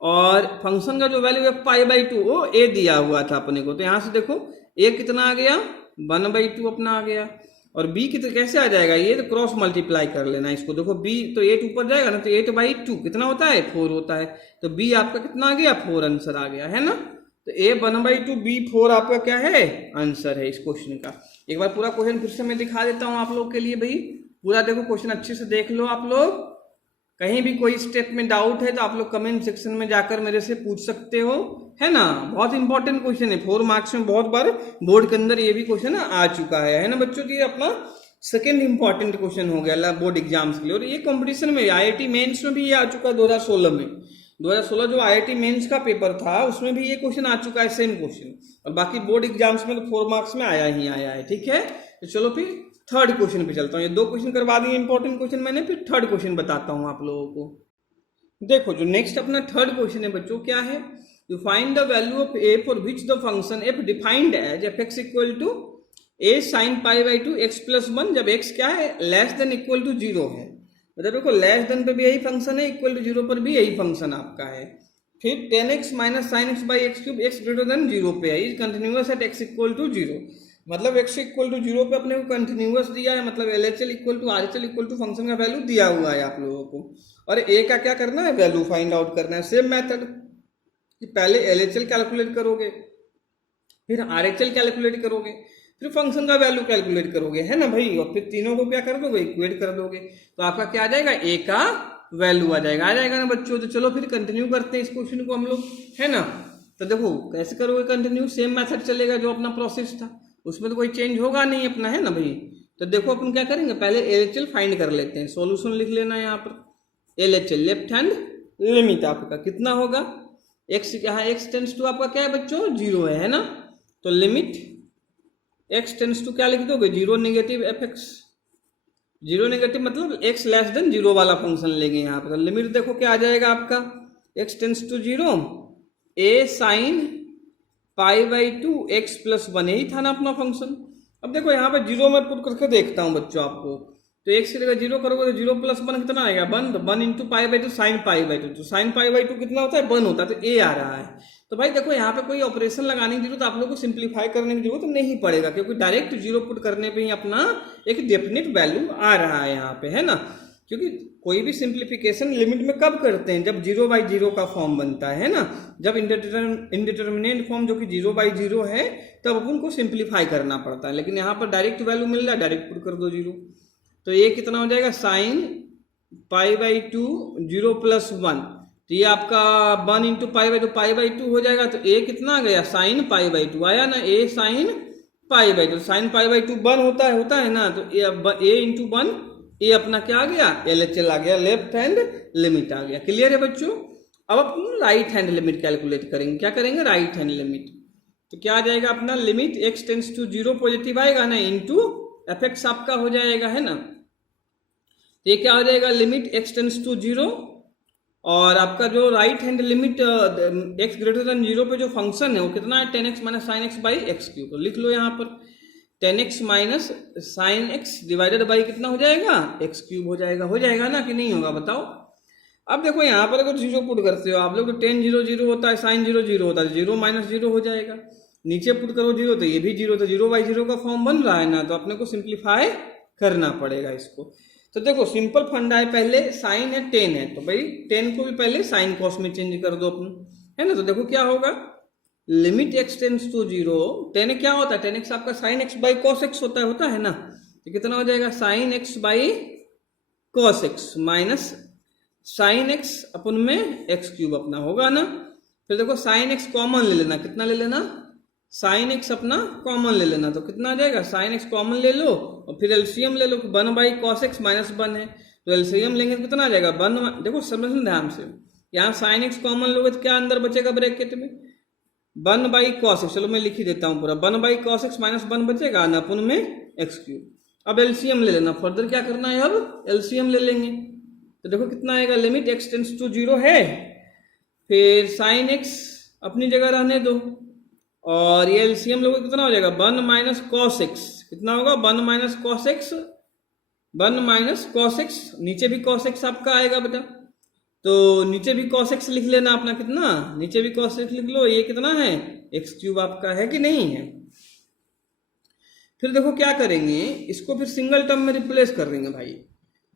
और फंक्शन का जो वैल्यू है π/2 वो a दिया हुआ था अपने को, तो यहाँ से देखो a कितना आ गया 1/2 अपना आ गया, और b कितना कैसे आ जाएगा, ये तो क्रॉस मल्टीप्लाई कर लेना इसको, देखो b तो 8 ऊपर जाएगा ना, तो 8/2 कितना होता है 4 होता है, तो b आपका कितना आ गया 4 आंसर आ गया, है ना, तो a 1/2 b 4 आपका क्या है आंसर है इस क्वेश्चन का। एक बार पूरा क्वेश्चन फिर से मैं दिखा देता हूं आप लोग के लिए, भाई पूरा देखो क्वेश्चन अच्छे से देख लो आप लोग, कहीं भी कोई स्टेप में डाउट है तो आप लोग कमेंट सेक्शन में जाकर मेरे से पूछ सकते हो, है ना, बहुत इंपॉर्टेंट क्वेश्चन है, 4 मार्क्स में बहुत बार बोर्ड के अंदर ये भी क्वेश्चन आ चुका है ना बच्चों, ये अपना सेकंड इंपॉर्टेंट क्वेश्चन हो गया बोर्ड एग्जाम्स के लिए, और ये कंपटीशन में IIT मेंस में भी ये आ चुका है 2016 में, 2016 जो IIT मेंस का पेपर था उसमें भी ये क्वेश्चन आ चुका है सेम क्वेश्चन, और बाकी बोर्ड एग्जाम्स में तो 4 मार्क्स में आया है, ठीक है, तो चलो फिर थर्ड क्वेश्चन पे चलता हूँ, ये 2 क्वेश्चन करवा दिए इंपॉर्टेंट क्वेश्चन मैंने, फिर थर्ड क्वेश्चन बताता हूँ आप लोगों को। देखो जो नेक्स्ट अपना थर्ड क्वेश्चन है बच्चों क्या है, you find the value of a for which the function f defined as fx equal to a sin π/2 x + 1 जब x क्या है लेस देन इक्वल टू 0 है, मतलब देखो लेस देन पे भी यही फंक्शन है, इक्वल टू जीरो पर भी यही फंक्शन आपका है। फिर ten x minus sine x by x cube x greater than zero पे है, is continuous at x equal to zero. मतलब एक्स इक्वल टू जीरो पे अपने को कंटिन्यूअस दिया है, मतलब L H L equal to R H L equal to function का वैल्यू दिया हुआ है आप लोगों को, और ए का क्या करना है, वैल्यू फाइंड आउट करना है। सेम मेथड कि पहले एल एच एल कैलकुलेट करोगे, फिर आर एच एल कैलकुलेट करोगे, फिर फंक्शन का वैल्यू कैलकुलेट करोगे, है ना भाई, और फिर तीनों को क्या कर दोगे, इक्वेट कर दोगे, तो आपका क्या आ जाएगा, ए का वैल्यू आ जाएगा ना बच्चों। तो चलो फिर कंटिन्यू करते हैं इस क्वेश्चन को हम लोग, है ना। तो देखो कैसे करोगे कंटिन्यू, सेम मेथड चलेगा जो अपना प्रोसेस था, उसमें तो कोई चेंज होगा नहीं अपना, है ना भाई। तो देखो अपन क्या करेंगे, पहले एल एच एल फाइंड कर लेते हैं, सॉल्यूशन लिख लेना यहाँ पर। L H L left hand limit आपका कितना होगा, एक्स, यहाँ एक्स टेंस टू आपका क्या है बच्चों, जीरो है ना। तो लिमिट एक्स टेंस टू क्या लिख दोगे, zero negative f x, zero negative मतलब एक्स लेस देन जीरो वाला फंक्शन लेंगे यहाँ पर। लिमिट देखो क्या आ जाएगा आपका, x tends to zero a sine pi by two x plus one, यही था ना अपना फंक्शन। अब देखो यहाँ पे जीरो में पुट करके देखता हूँ बच्चों आपको, तो एक्स की जगह जीरो करोगे तो जीरो प्लस वन कितना आएगा, वन, तो one into pi by two sine pi by to, तो साइन पाई बाई टू कितना होता है, वन होता है, तो ए आ रहा है। तो भाई देखो यहाँ पे कोई ऑपरेशन लगाने की जरूरत आप लोगों को सिंप्लीफाई करने की जरूरत नहीं पड़ेगा, क्योंकि डायरेक्ट जीरो पुट करने पे ही अपना एक डेफिनेट वैल्यू आ रहा है यहाँ पे, है ना। क्योंकि कोई भी सिंप्लीफिकेशन लिमिट में कब करते हैं, जब जीरो बाई जीरो का फॉर्म बनता है ना, जब इंडिटरमिनेट फॉर्म जो कि जीरो बाई जीरो है तब अपन को सिंप्लीफाई करना पड़ता है। लेकिन यहाँ पर डायरेक्ट वैल्यू मिल रहा है, डायरेक्ट पुट कर दो जीरो, तो ये कितना हो जाएगा, sign pi by to zero plus one, तो ये आपका one into pi by to हो जाएगा। तो ए कितना आ गया, साइन पाई बाई टू आया ना, a sine pi by two, sine pi by two one होता है ना, तो ए इंटू वन, ये अपना क्या आ गया, एल एच एल आ गया, लेफ्ट हैंड लिमिट आ गया। क्लियर है बच्चों। अब अपन राइट हैंड लिमिट कैलकुलेट करेंगे, क्या करेंगे, राइट हैंड लिमिट। तो क्या आ जाएगा अपना, limit x tends to zero positive आएगा ना, इंटू एफ एक्स आपका हो जाएगा, है ना। ये क्या हो जाएगा, limit x tends to zero, और आपका जो right hand limit x greater than zero पे जो फंक्शन है वो कितना है, ten x minus sine x by x cube. तो लिख लो यहाँ पर ten x minus sine x divided by कितना हो जाएगा, एक्स क्यूब हो जाएगा ना कि नहीं होगा बताओ। अब देखो यहाँ पर अगर जीरो पुट करते हो आप लोग, तो टेन जीरो जीरो होता है, साइन जीरो जीरो होता है, जीरो माइनस जीरो हो जाएगा, नीचे पुट करो जीरो तो ये भी जीरो, तो जीरो बाई जीरो का फॉर्म बन रहा है ना, तो अपने को सिंप्लीफाई करना पड़ेगा इसको। तो देखो सिंपल फंडा है, पहले साइन है टेन है, तो भाई टेन को भी पहले साइन कॉस में चेंज कर दो अपन, है ना। तो देखो क्या होगा, limit x tends to zero, tan क्या होता है, टेन एक्स आपका sine x by cos x होता है ना, तो कितना हो जाएगा, sine x by cos x minus sine x अपन में एक्स क्यूब अपना होगा ना। फिर देखो साइन एक्स कॉमन ले लेना, कितना ले लेना, साइन एक्स अपना कॉमन ले लेना, तो कितना आ जाएगा, साइन एक्स कॉमन ले लो और फिर एलसीएम ले लो, one by cos x minus one है, तो एलसीएम लेंगे तो कितना आ जाएगा, वन। देखो समझना ध्यान से, यहाँ साइन एक्स कॉमन लोगे तो क्या अंदर बचेगा ब्रैकेट में, वन बाई कॉस एक्स, चलो मैं लिख ही देता हूँ पूरा, one by cos x minus one बचेगा ना अपन में एक्स क्यूब। अब एलसीएम ले लेना, फर्दर क्या करना है, अब एलसीएम ले लेंगे, तो देखो कितना आएगा, limit x tends to zero है, फिर साइन एक्स अपनी जगह रहने दो, और ये एलसीएम लोगों कितना हो जाएगा, वन माइनस कॉस एक्स, कितना होगा, one minus cos x, one minus cos x, नीचे भी कॉस एक्स आपका आएगा बेटा, तो नीचे भी कॉस एक्स लिख लेना अपना, कितना, नीचे भी कॉस एक्स लिख लो, ये कितना है, एक्स क्यूब आपका है कि नहीं है। फिर देखो क्या करेंगे, इसको फिर सिंगल टर्म में रिप्लेस कर देंगे भाई,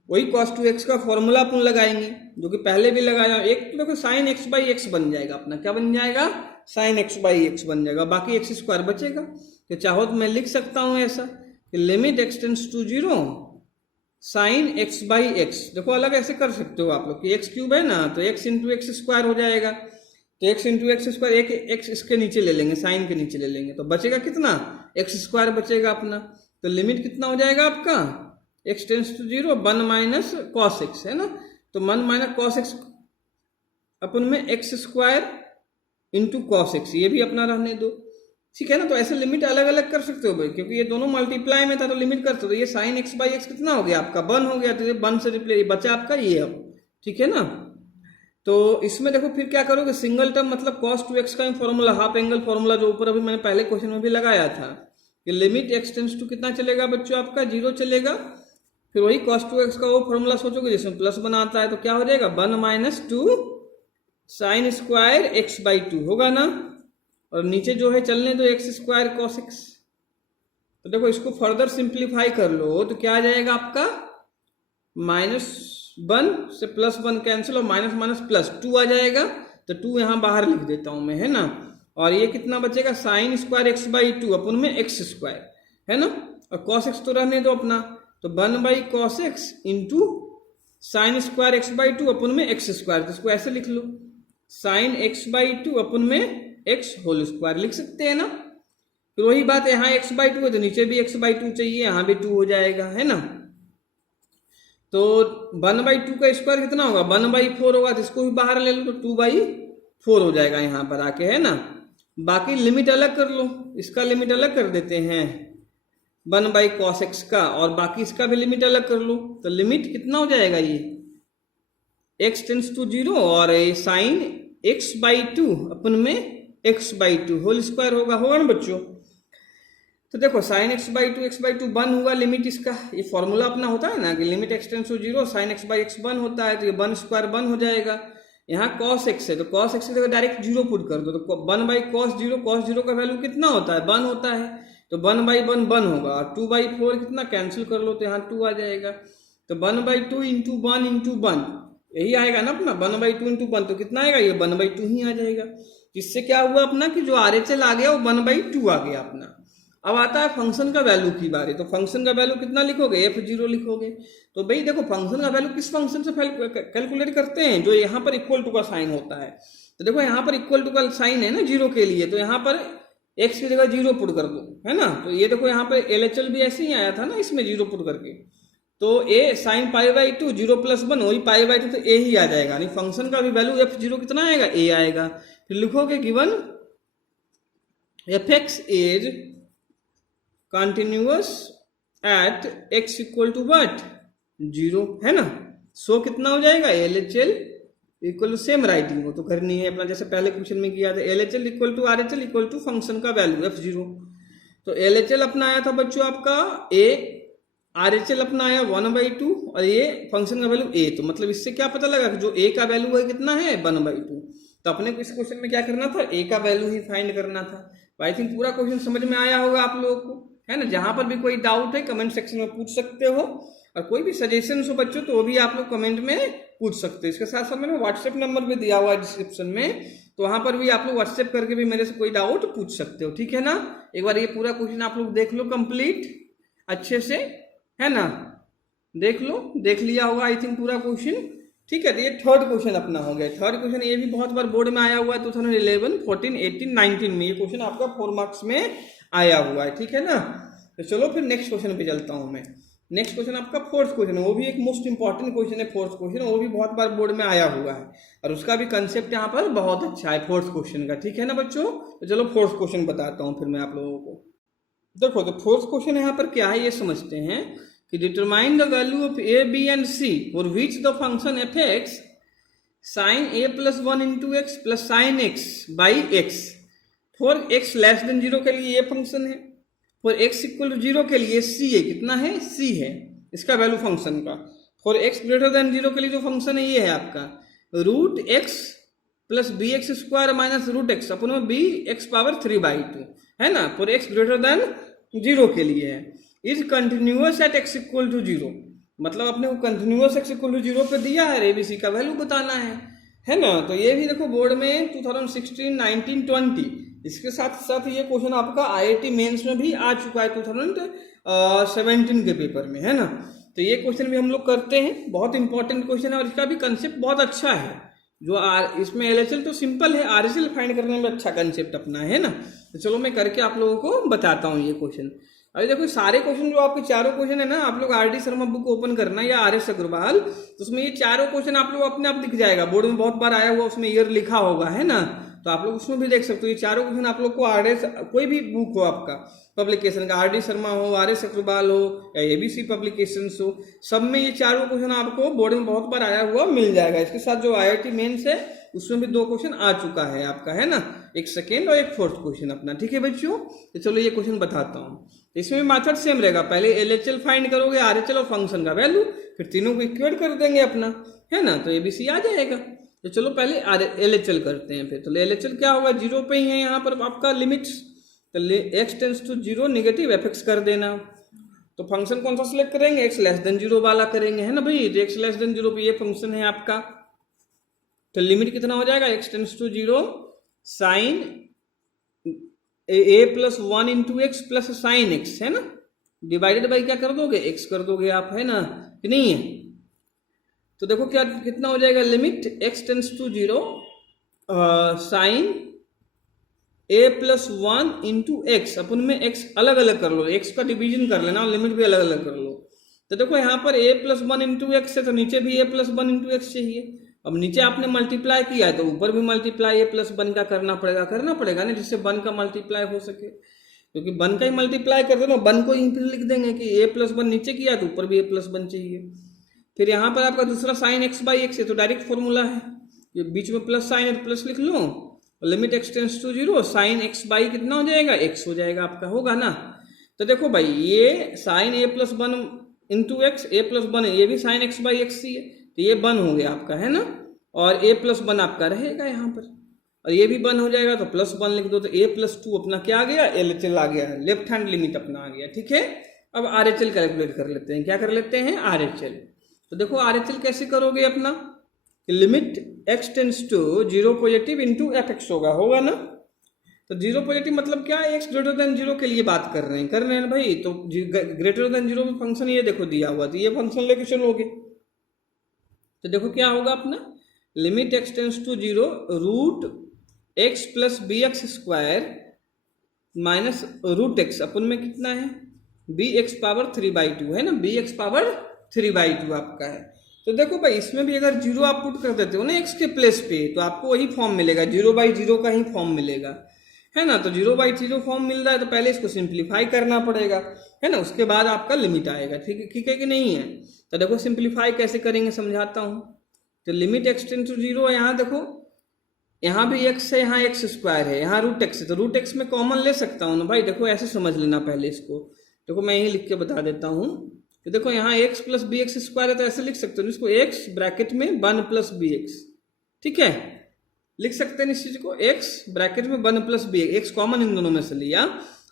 वही cos 2x का फॉर्मूला अपन लगाएंगे जो कि पहले भी लगाया, एक तो देखो साइन एक्स बाई एक्स बन जाएगा अपना, क्या बन जाएगा, साइन एक्स बाई एक्स बन जाएगा, बाकी एक्स स्क्वायर बचेगा। तो चाहो तो मैं लिख सकता हूं ऐसा कि limit x tends to zero sine x by x, देखो अलग ऐसे कर सकते हो आप लोग कि एक्स क्यूब है ना, तो एक्स इंटू एक्स स्क्वायर हो जाएगा, तो एक्स इंटू एक्स स्क्वायर, एक एक्स इसके नीचे ले लेंगे, साइन के नीचे ले लेंगे, तो बचेगा कितना, एक्स स्क्वायर बचेगा अपना। तो लिमिट कितना हो जाएगा आपका, x tends to zero one minus cos x, है ना, तो वन माइनस कॉस एक्स अपन में x square into cos x, ये भी अपना रहने दो, ठीक है ना। तो ऐसे लिमिट अलग अलग कर सकते हो भाई, क्योंकि ये दोनों मल्टीप्लाई में था तो लिमिट कर सकते हो। ये साइन एक्स बाई एक्स कितना हो गया आपका, वन हो गया, तो ये वन से रिप्लेस बचा आपका ये, अब ठीक है ना। तो इसमें देखो फिर क्या करोगे, सिंगल टर्म मतलब cos 2x का फॉर्मूला, हाफ एंगल फॉर्मूला जो ऊपर अभी मैंने पहले क्वेश्चन में भी लगाया था कि लिमिट एक्स टेंस टू कितना चलेगा बच्चों आपका, जीरो चलेगा, फिर वही cos 2x का वो फॉर्मूला सोचोगे जिसमें प्लस बनाता है, तो क्या हो जाएगा 1 minus 2 sine square x by 2 होगा ना, और नीचे जो है चलने दो एक्स स्क्वायर कॉस एक्स। तो देखो इसको फर्दर सिंप्लीफाई कर लो तो क्या आ जाएगा आपका -1 से +1 कैंसिल और माइनस माइनस प्लस 2 आ जाएगा, तो 2 यहाँ बाहर लिख देता हूं मैं, है ना। और ये कितना बचेगा साइन स्क्वायर एक्स बाई 2 अपन में एक्स स्क्वायर, है ना, और कॉस एक्स तो रहने दो अपना, तो 1 by cos x into sine square x by 2 अपन में एक्स स्क्वायर, तो इसको ऐसे लिख लो साइन एक्स बाई 2 अपन में एक्स होल स्क्वायर लिख सकते हैं ना। फिर वही बात है, यहाँ एक्स बाई 2 है तो नीचे भी एक्स बाई 2 चाहिए, यहाँ भी 2 हो जाएगा, है ना। तो 1 बाई 2 का स्क्वायर कितना होगा 1 बाई 4 होगा, तो इसको भी बाहर ले लो तो 2 बाई 4 हो जाएगा यहाँ पर आके, है ना। बाकी लिमिट अलग कर लो, इसका लिमिट अलग कर देते हैं 1 बाई कॉस एक्स का, और बाकी इसका भी लिमिट अलग कर लो, तो लिमिट कितना हो जाएगा ये x टेंस टू 0 और साइन x बाई 2 अपन में x बाई 2 होल स्क्वायर होगा ना बच्चों। तो देखो sine x by 2 x by 2 1 होगा लिमिट इसका, ये फॉर्मूला अपना होता है ना कि limit x tends to 0 sine x by x 1 होता है, तो ये 1 स्क्वायर 1 हो जाएगा। यहाँ cos x है तो cos x की जगह डायरेक्ट 0 पुट कर दो, तो 1 बाई cos 0 का वैल्यू कितना होता है 1 होता है, तो 1 बाई 1 1 होगा, और 2 बाई 4 कितना कैंसिल कर लो तो यहाँ 2 आ जाएगा, तो 1 बाई 2 इंटू 1 इंटू 1 यही आएगा ना अपना 1 बाई 2 इंटू 1, तो कितना आएगा ये 1 बाई 2 ही आ जाएगा। इससे क्या हुआ अपना कि जो RHL आ गया वो 1 बाई 2 आ गया अपना। अब आता है फंक्शन का वैल्यू की बारी, तो फंक्शन का वैल्यू कितना लिखोगे f0 लिखोगे। तो भाई देखो फंक्शन का वैल्यू किस फंक्शन से कैलकुलेट करते हैं, जो यहाँ पर इक्वल टू का साइन होता है। तो देखो यहाँ पर इक्वल टू का साइन है ना 0 के लिए, तो यहाँ पर x की जगह 0 पुट कर दो, है ना। तो ये देखो यहाँ पर LHL भी ऐसे ही आया था ना इसमें 0 पुट करके, तो a साइन पाई बाई 2 0 + 1 वही पाई बाई 2, तो a ही आ जाएगा, यानी फंक्शन का भी वैल्यू f0 कितना आएगा a आएगा। फिर लिखोगे given fx is continuous at x equal to what 0, है ना। सो कितना हो जाएगा LHL equal to same writing हो तो करनी है अपना, जैसे पहले क्वेश्चन में किया था LHL equal to RHL equal to function का वैल्यू f0। तो LHL अपना आया था बच्चों आपका a, RHL अपना आया 1 बाई 2 और ये फंक्शन का वैल्यू a, तो मतलब इससे क्या पता लगा कि जो a का वैल्यू है कितना है 1 बाई 2। तो अपने को इस क्वेश्चन में क्या करना था a का वैल्यू ही फाइंड करना था। आई थिंक पूरा क्वेश्चन समझ में आया होगा आप लोगों को, है ना। जहां पर भी कोई डाउट है कमेंट सेक्शन में पूछ सकते हो, और कोई भी सजेशन हो बच्चों तो वो भी आप लोग कमेंट में पूछ सकते हो। इसके साथ साथ मैंने व्हाट्सएप नंबर भी दिया हुआ है डिस्क्रिप्शन में, तो वहां पर भी आप लोग व्हाट्सएप करके भी मेरे से कोई डाउट पूछ सकते हो, ठीक है ना। एक बार ये पूरा क्वेश्चन आप लोग देख लो कंप्लीट अच्छे से, है ना, देख लो, देख लिया होगा आई थिंक पूरा क्वेश्चन, ठीक है। तो ये थर्ड क्वेश्चन अपना हो गया। थर्ड क्वेश्चन ये भी बहुत बार बोर्ड में आया हुआ है 2011, 14, 18, 19 में ये क्वेश्चन आपका 4 मार्क्स में आया हुआ है, ठीक है ना। तो चलो फिर नेक्स्ट क्वेश्चन पे चलता हूं मैं। नेक्स्ट क्वेश्चन आपका फोर्थ क्वेश्चन है, वो भी एक मोस्ट इंपॉर्टेंट क्वेश्चन है फोर्थ क्वेश्चन, वो भी बहुत बार बोर्ड में आया हुआ है और उसका भी कंसेप्ट यहाँ पर बहुत अच्छा है फोर्थ क्वेश्चन का, ठीक है ना बच्चों। तो चलो फोर्थ क्वेश्चन बताता हूँ फिर मैं आप लोगों को। देखो तो फोर्थ क्वेश्चन यहाँ पर क्या है ये समझते हैं कि determine the value of a, b and c for which the function f(x) sin a + 1 into x plus sin x by x for x less than 0 के लिए ये फंक्शन है, फॉर x इक्वल टू 0 के लिए c है, कितना है c है इसका वैल्यू फंक्शन का, फॉर x ग्रेटर देन 0 के लिए जो फंक्शन है ये है आपका √x + bx² माइनस √x अपन में bx⁻3/2, है ना, फॉर x ग्रेटर देन 0 के लिए है, is continuous at x equal to 0, मतलब अपने को कंटिन्यूअस x इक्वल टू 0 पे दिया है, एबीसी का वैल्यू बताना है ना। तो ये भी देखो बोर्ड में 2016, 19, 20 इसके साथ साथ ये क्वेश्चन आपका IIT मेंस में भी आ चुका है 2017 के पेपर में, है ना। तो ये क्वेश्चन भी हम लोग करते हैं, बहुत इंपॉर्टेंट क्वेश्चन है और इसका भी कंसेप्ट बहुत अच्छा है। जो इसमें LHL तो सिंपल है, RHL फाइंड करने में अच्छा कंसेप्ट अपना है ना। तो चलो मैं करके आप लोगों को बताता हूँ ये क्वेश्चन। अभी देखो सारे क्वेश्चन जो आपके चारों क्वेश्चन है ना, आप लोग RD शर्मा बुक ओपन करना या RS अग्रवाल, तो उसमें ये चारों क्वेश्चन आप लोग अपने आप दिख जाएगा, बोर्ड में बहुत बार आया हुआ उसमें ईयर लिखा होगा, है ना। तो आप लोग उसमें भी देख सकते हो, ये चारों क्वेश्चन आप लोग को RS कोई भी बुक हो आपका पब्लिकेशन का, RD शर्मा हो, RS अग्रवाल हो या ABC पब्लिकेशंस हो, सब में ये चारों क्वेश्चन आपको बोर्ड में बहुत बार आया हुआ मिल जाएगा। इसके साथ जो IIT मेंस है उसमें भी 2 क्वेश्चन आ चुका है आपका, है ना, एक सेकेंड और एक फोर्थ क्वेश्चन अपना, ठीक है बच्चों। तो चलो ये क्वेश्चन बताता हूँ। इसमें मेथड सेम रहेगा, पहले LHL फाइंड करोगे, RHL और फंक्शन का वैल्यू, फिर तीनों को इक्वेट कर देंगे अपना, है ना, तो ABC आ जाएगा। तो चलो पहले LHL करते हैं फिर। तो LHL क्या होगा, 0 पे ही है यहाँ पर आपका लिमिट्स, तो x tends to 0 negative fx कर देना। तो फंक्शन कौन सा सिलेक्ट करेंगे, x लेस देन 0 वाला करेंगे, है ना भाई। तो x लेस देन 0 पे ये फंक्शन है आपका, तो लिमिट कितना हो जाएगा, x tends to 0 sine a+1 into x plus sine x, है ना, डिवाइडेड बाई क्या कर दोगे, x कर दोगे आप, है ना कि नहीं है। तो देखो क्या कितना हो जाएगा, limit x tends to 0 sine a+1 into x, अपन में x अलग अलग कर लो, x का डिवीजन कर लेना और लिमिट भी अलग अलग कर लो। तो देखो यहाँ पर a+1 इंटू एक्स है, तो नीचे भी a+1 इंटू एक्स चाहिए। अब नीचे आपने मल्टीप्लाई किया है तो ऊपर भी मल्टीप्लाई a+1 का करना पड़ेगा ना, जिससे 1 का मल्टीप्लाई हो सके, क्योंकि 1 का ही मल्टीप्लाई कर दो ना, 1 को ही फिर लिख देंगे कि a+1 नीचे किया तो ऊपर भी a+1 चाहिए। फिर यहाँ पर आपका दूसरा साइन x बाई एक्स है, तो डायरेक्ट फॉर्मूला है, ये बीच में प्लस साइन है तो प्लस लिख लो, limit x tends to 0 sine x by कितना हो जाएगा, x हो जाएगा आपका, होगा ना। तो देखो भाई ये sign a+1 into x, a+1 है, ये भी साइन x बाई एक्स ही है, तो ये 1 हो गया आपका, है ना, और a+1 आपका रहेगा यहाँ पर, और ये भी 1 हो जाएगा तो +1 लिख दो, तो a+2 अपना क्या आ गया, LHL आ गया, लेफ्ट हैंड लिमिट अपना आ गया, ठीक है। अब RHL कैलकुलेट कर लेते हैं, क्या कर लेते हैं, RHL। तो देखो RHL कैसे करोगे अपना, limit x tends to 0 positive into fx होगा ना। तो 0 पॉजिटिव मतलब क्या है, x ग्रेटर देन 0 के लिए बात कर रहे हैं ना भाई। तो ग्रेटर देन 0 में फंक्शन ये देखो दिया हुआ, तो ये फंक्शन लेके चलोगे, तो देखो क्या होगा अपना, limit x tends to 0 root x plus bx square minus root x, अपन में कितना है, bx पावर 3/2 है ना, bx पावर 3/2 आपका है। तो देखो भाई इसमें भी अगर 0 आप पुट कर देते हो ना x के प्लेस पे, तो आपको वही फॉर्म मिलेगा, 0/0 का ही फॉर्म मिलेगा, है ना। तो 0/0 फॉर्म मिल रहा है, तो पहले इसको सिंप्लीफाई करना पड़ेगा, है ना, उसके बाद आपका लिमिट आएगा, ठीक है कि नहीं है। तो देखो सिंप्लीफाई कैसे करेंगे समझाता हूँ। तो लिमिट x टेंस टू 0 है, यहाँ देखो यहाँ भी x है, यहाँ x स्क्वायर है, यहाँ रूट x है, तो रूट x में कॉमन ले सकता हूँ ना भाई। देखो ऐसे समझ लेना पहले इसको, देखो मैं यही लिख के बता देता हूँ। तो देखो यहाँ x प्लस bx स्क्वायर है, तो ऐसे लिख सकते हो इसको, x ब्रैकेट में 1 प्लस bx, ठीक है, लिख सकते हैं इस चीज को, x ब्रैकेट में 1 plus bx, x common in दोनों में से लिया।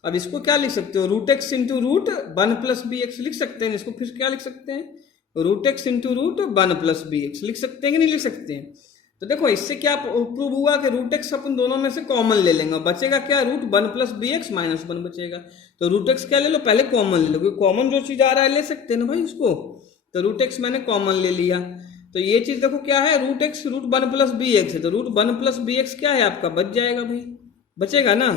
अब इसको क्या लिख सकते हो, root x into root 1 plus bx लिख सकते हैं, इसको फिर क्या लिख सकते हैं, root x into root 1 plus bx लिख सकते हैं कि नहीं लिख सकते हैं। तो देखो इससे क्या प्रूव हुआ कि रूट x अपन दोनों में से कॉमन ले लेंगे, बचेगा क्या, रूट 1 प्लस bx माइनस 1 बचेगा। तो रूट x क्या ले लो, पहले कॉमन ले लो, क्योंकि कॉमन जो चीज आ रहा है ले सकते हैं ना भाई उसको। तो रूट x मैंने कॉमन ले लिया, तो ये चीज देखो क्या है, root x root 1 plus bx है, तो रूट 1 प्लस bx क्या है आपका, बच जाएगा भाई, बचेगा ना।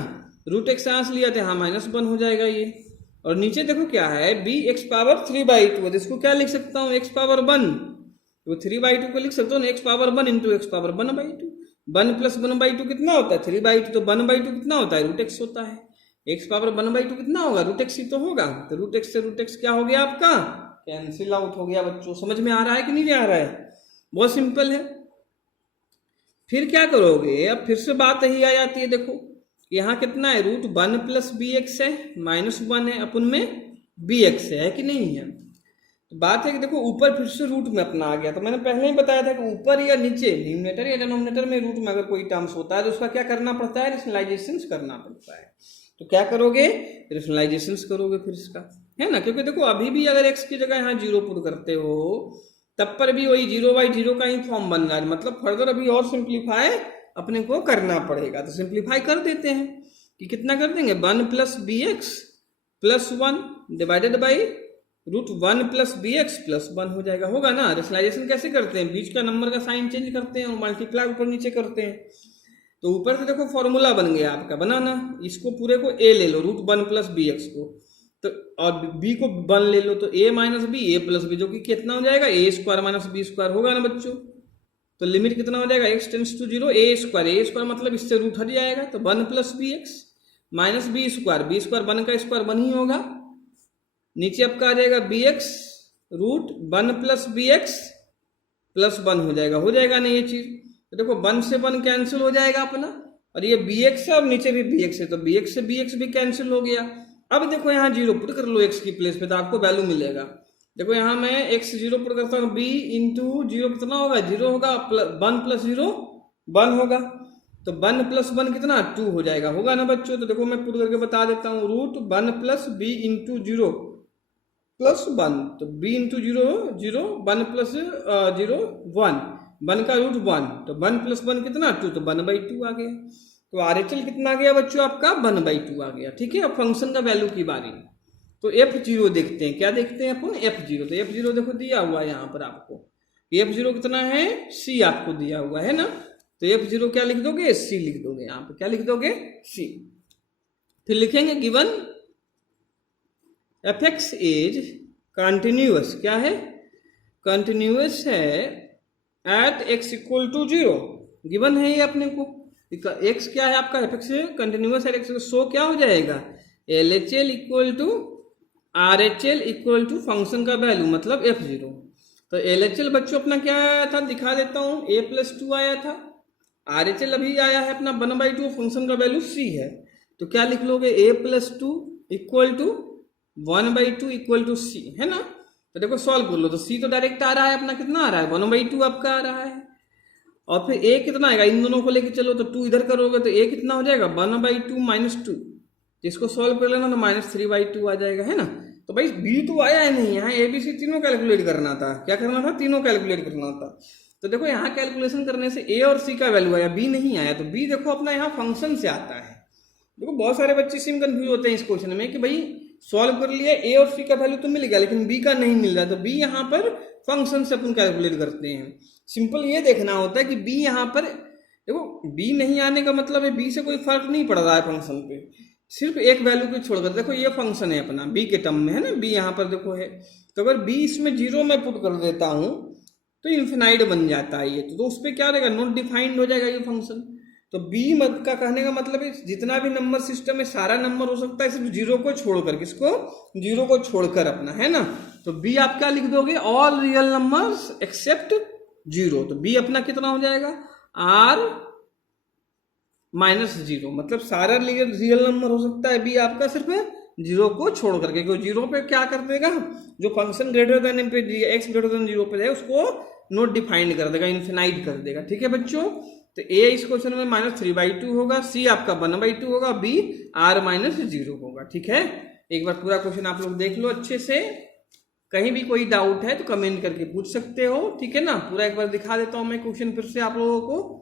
रूट x यहाँ से लिया था, हाँ -1 हो जाएगा ये। और नीचे देखो क्या है, bx पावर 3/2 है, इसको क्या लिख सकता हूँ, x पावर 1, तो 3/2 को लिख सकते हो ना, x power 1 into x power 1/2, 1 plus 1/2 कितना होता है 3/2, तो 1/2 कितना होता है, रूट x होता है, x पावर 1/2 कितना होगा, रूट x ही तो होगा। तो रूट x से रूट x क्या हो गया आपका, कैंसिल आउट हो गया। बच्चों समझ में आ रहा है कि नहीं आ रहा है, बहुत सिंपल है। फिर क्या करोगे, अब फिर से बात यही आ जाती है, देखो यहाँ कितना है, रूट 1 प्लस bx है, -1 है, अपन में bx है कि नहीं है। तो बात है कि देखो ऊपर फिर से रूट में अपना आ गया, तो मैंने पहले ही बताया था कि ऊपर या नीचे न्यूमरेटर या डिनोमिनेटर में रूट में अगर कोई टर्म्स होता है तो उसका क्या करना पड़ता है, रेशनलाइजेशन करना पड़ता है। तो क्या करोगे, रेशनलाइजेशन करोगे फिर इसका, है ना, क्योंकि देखो अभी भी अगर x की जगह यहाँ 0 पुट करते हो तब पर भी वही 0/0 का ही फॉर्म बन रहा है, मतलब फर्दर अभी और सिंप्लीफाई अपने को करना पड़ेगा। तो सिंप्लीफाई कर देते हैं कि कितना कर देंगे, 1 plus bx plus 1 divided by root 1 plus bx plus 1 हो जाएगा, होगा ना। रेशनलाइजेशन कैसे करते हैं, बीच का नंबर का साइन चेंज करते हैं और मल्टीप्लाई ऊपर नीचे करते हैं। तो ऊपर से देखो फॉर्मूला बन गया आपका, बनाना, इसको पूरे को a ले लो, रूट 1 प्लस bx को, तो और b को 1 ले लो, तो a minus b a plus b, जो कि कितना हो जाएगा, a square minus b square, होगा ना बच्चों। तो लिमिट कितना हो जाएगा, x tends to 0 a square मतलब इससे रूट हट जाएगा, तो 1 plus bx minus b square 1 का स्क्वायर 1 ही होगा, नीचे आपका आ जाएगा bx root 1 plus bx plus 1 हो जाएगा ना ये चीज। तो देखो 1 से 1 कैंसिल हो जाएगा अपना, और ये bx है और नीचे भी bx है, तो bx से bx भी कैंसिल हो गया। अब देखो यहाँ जीरो पुट कर लो एक्स की प्लेस पे तो आपको वैल्यू मिलेगा। देखो यहाँ मैं एक्स जीरो पुट करता हूँ, बी इंटू जीरो कितना होगा, जीरो होगा, वन प्लस जीरो वन होगा, तो वन प्लस वन कितना, टू हो जाएगा, होगा ना बच्चों। तो देखो मैं पुट करके बता देता हूँ, root one plus b into zero plus one, तो b into zero zero, one plus zero one, one का रूट वन, तो वन प्लस वन कितना, टू, तो वन बाई टू आ गया। तो RHL कितना आ गया बच्चों आपका, वन बाई टू आ गया। ठीक है, अब फंक्शन का वैल्यू की बारी, तो F0 देखते हैं, क्या देखते हैं अपन, F0। तो F0 देखो दिया हुआ है यहाँ पर आपको, F0 कितना है, C आपको दिया हुआ है ना, तो F0 क्या लिख दोगे, C लिख दोगे यहाँ पे, क्या लिख दोगे, C। फिर लिखेंगे गिवन fx इज कंटिन्यूअस, क्या है, कंटिन्यूअस है at x equal to zero, given है ये अपने को, x क्या है आपका, fx continuous at x, so क्या हो जाएगा, LHL equal to RHL equal to function का वैल्यू मतलब F0। तो LHL बच्चों अपना क्या आया था, दिखा देता हूँ, a+2 आया था, RHL अभी आया है अपना 1/2, फंक्शन का वैल्यू C है, तो क्या लिख लोगे, a+2 equal to 1/2 equal to C, है ना। तो देखो सॉल्व कर लो, तो C तो डायरेक्ट आ रहा है अपना, कितना आ रहा है, 1/2 आपका आ रहा है, और फिर a कितना आएगा, इन दोनों को लेके चलो, तो 2 इधर करोगे तो a कितना हो जाएगा, 1/2 माइनस 2, इसको सॉल्व कर लेना तो -3/2 आ जाएगा, है ना। तो भाई b तो आया है नहीं, यहाँ ABC तीनों कैलकुलेट करना था, क्या करना था, तीनों कैलकुलेट करना था। तो देखो यहाँ कैलकुलेशन करने से a और c का वैल्यू आया, b नहीं आया, तो b देखो अपना यहाँ फंक्शन से आता है। देखो बहुत सारे बच्चे सिम कंफ्यूज होते हैं इस क्वेश्चन में कि भाई सॉल्व कर लिया, a और c का वैल्यू तो मिल गया लेकिन b का नहीं मिल रहा, तो b यहाँ पर फंक्शन से अपन कैलकुलेट करते हैं। सिंपल ये देखना होता है कि b यहाँ पर, देखो b नहीं आने का मतलब है b से कोई फर्क नहीं पड़ रहा है फंक्शन पे, सिर्फ एक वैल्यू को छोड़कर। देखो ये फंक्शन है अपना b के टर्म में, है ना, b यहाँ पर देखो है, तो अगर b इसमें जीरो में पुट कर देता हूँ तो इन्फिनाइट बन जाता है ये, तो उस पर क्या रहेगा, नॉट डिफाइंड हो जाएगा ये फंक्शन। तो b का कहने का मतलब है जितना भी नंबर सिस्टम में सारा नंबर हो सकता है सिर्फ जीरो को छोड़कर, किसको, जीरो को छोड़कर अपना, है ना। तो b आप क्या लिख दोगे, all real numbers except zero, तो b अपना कितना हो जाएगा, r -0, मतलब सारा रियल नंबर हो सकता है b आपका सिर्फ जीरो को छोड़ करके, क्योंकि जीरो पे क्या कर देगा, जो फंक्शन ग्रेटर देन पे x ग्रेटर देन जीरो पे है उसको नॉट डिफाइंड कर देगा, इन्फिनाइट कर देगा। ठीक है बच्चों, तो a इस क्वेश्चन में -3/2 होगा, c आपका 1/2 होगा, b r-0 होगा। ठीक है, एक बार पूरा क्वेश्चन आप लोग देख लो अच्छे से, कहीं भी कोई डाउट है तो कमेंट करके पूछ सकते हो। ठीक है ना, पूरा एक बार दिखा देता हूं मैं क्वेश्चन फिर से आप लोगों को।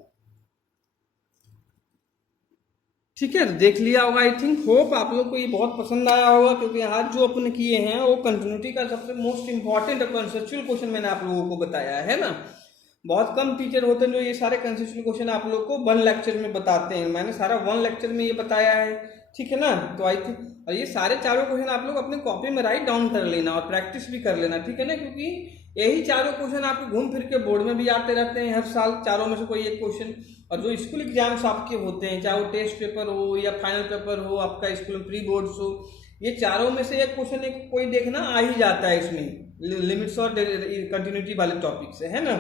ठीक है, देख लिया होगा, आई थिंक होप आप लोग को ये बहुत पसंद आया होगा, क्योंकि आज जो अपन किए हैं वो कंटिन्यूटी का सबसे मोस्ट इंपॉर्टेंट और कंसेप्चुअल क्वेश्चन मैंने आप लोगों को बताया है ना। बहुत कम टीचर होते हैं जो ये सारे कंसेप्चुअल क्वेश्चन आप लोग को 1 लेक्चर में बताते हैं, मैंने सारा 1 लेक्चर में ये बताया है। ठीक है ना, तो आई थिंक, और ये सारे चारों क्वेश्चन आप लोग अपने कॉपी में राइट डाउन कर लेना और प्रैक्टिस भी कर लेना। ठीक है ना, क्योंकि यही चारों क्वेश्चन आपको घूम फिर के बोर्ड में भी आते रहते हैं हर साल, चारों में से कोई एक क्वेश्चन। और जो स्कूल एग्जाम्स आपके होते हैं, चाहे वो टेस्ट पेपर हो या फाइनल पेपर हो, आपका स्कूल में प्री बोर्ड्स हो, ये चारों में से एक क्वेश्चन एक कोई देखना आ ही जाता है इसमें, लिमिट्स और कंटिन्यूटी वाले टॉपिक से, है ना।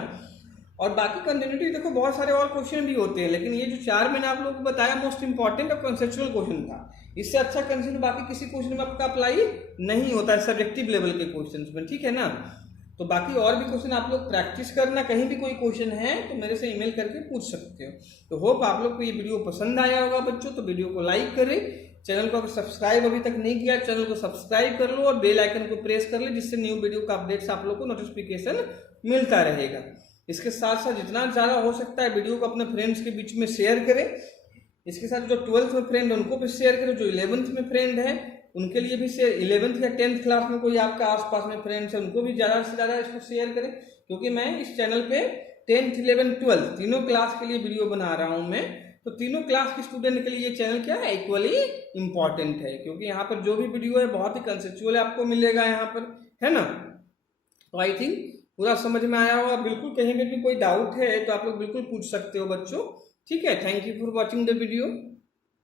और बाकी कंटिन्यूटी देखो बहुत सारे और क्वेश्चन भी होते हैं, लेकिन ये जो चार मैंने आप लोगों को बताया मोस्ट इंपॉर्टेंट और कंसेप्चुअल क्वेश्चन था, इससे अच्छा कंसेप्ट बाकी किसी क्वेश्चन में आपका अप्लाई नहीं होता है सब्जेक्टिव लेवल के क्वेश्चन में। ठीक है ना, तो बाकी और भी क्वेश्चन आप लोग प्रैक्टिस करना, कहीं भी कोई क्वेश्चन है तो मेरे से ईमेल करके पूछ सकते हो। तो होप आप लोग को ये वीडियो पसंद आया होगा बच्चों, तो वीडियो को लाइक करें, चैनल को अगर सब्सक्राइब अभी तक नहीं किया चैनल को सब्सक्राइब कर लो और बेल आइकन को प्रेस कर ले, जिससे न्यू वीडियो का अपडेट्स आप लोग को नोटिफिकेशन मिलता रहेगा। इसके साथ साथ जितना ज़्यादा हो सकता है वीडियो को अपने फ्रेंड्स के बीच में शेयर करें। इसके साथ जो 12th में फ्रेंड है उनको भी शेयर करें, जो 11th में फ्रेंड है उनके लिए भी शेयर, 11th या 10th क्लास में कोई आपका आसपास में फ्रेंड्स है उनको भी ज़्यादा से ज़्यादा इसको शेयर करें, क्योंकि मैं इस चैनल पे 10th 11 12 तीनों क्लास के लिए वीडियो बना रहा हूँ मैं। तो तीनों क्लास के स्टूडेंट के लिए ये चैनल क्या है, इक्वली इंपॉर्टेंट है, क्योंकि यहाँ पर जो भी वीडियो है बहुत ही कंसेप्चुअल आपको मिलेगा यहाँ पर, है ना। तो आई थिंक पूरा समझ में आया होगा। बिल्कुल कहीं पे भी कोई डाउट है तो आप लोग बिल्कुल पूछ सकते हो बच्चों। ठीक है, thank you for watching the video.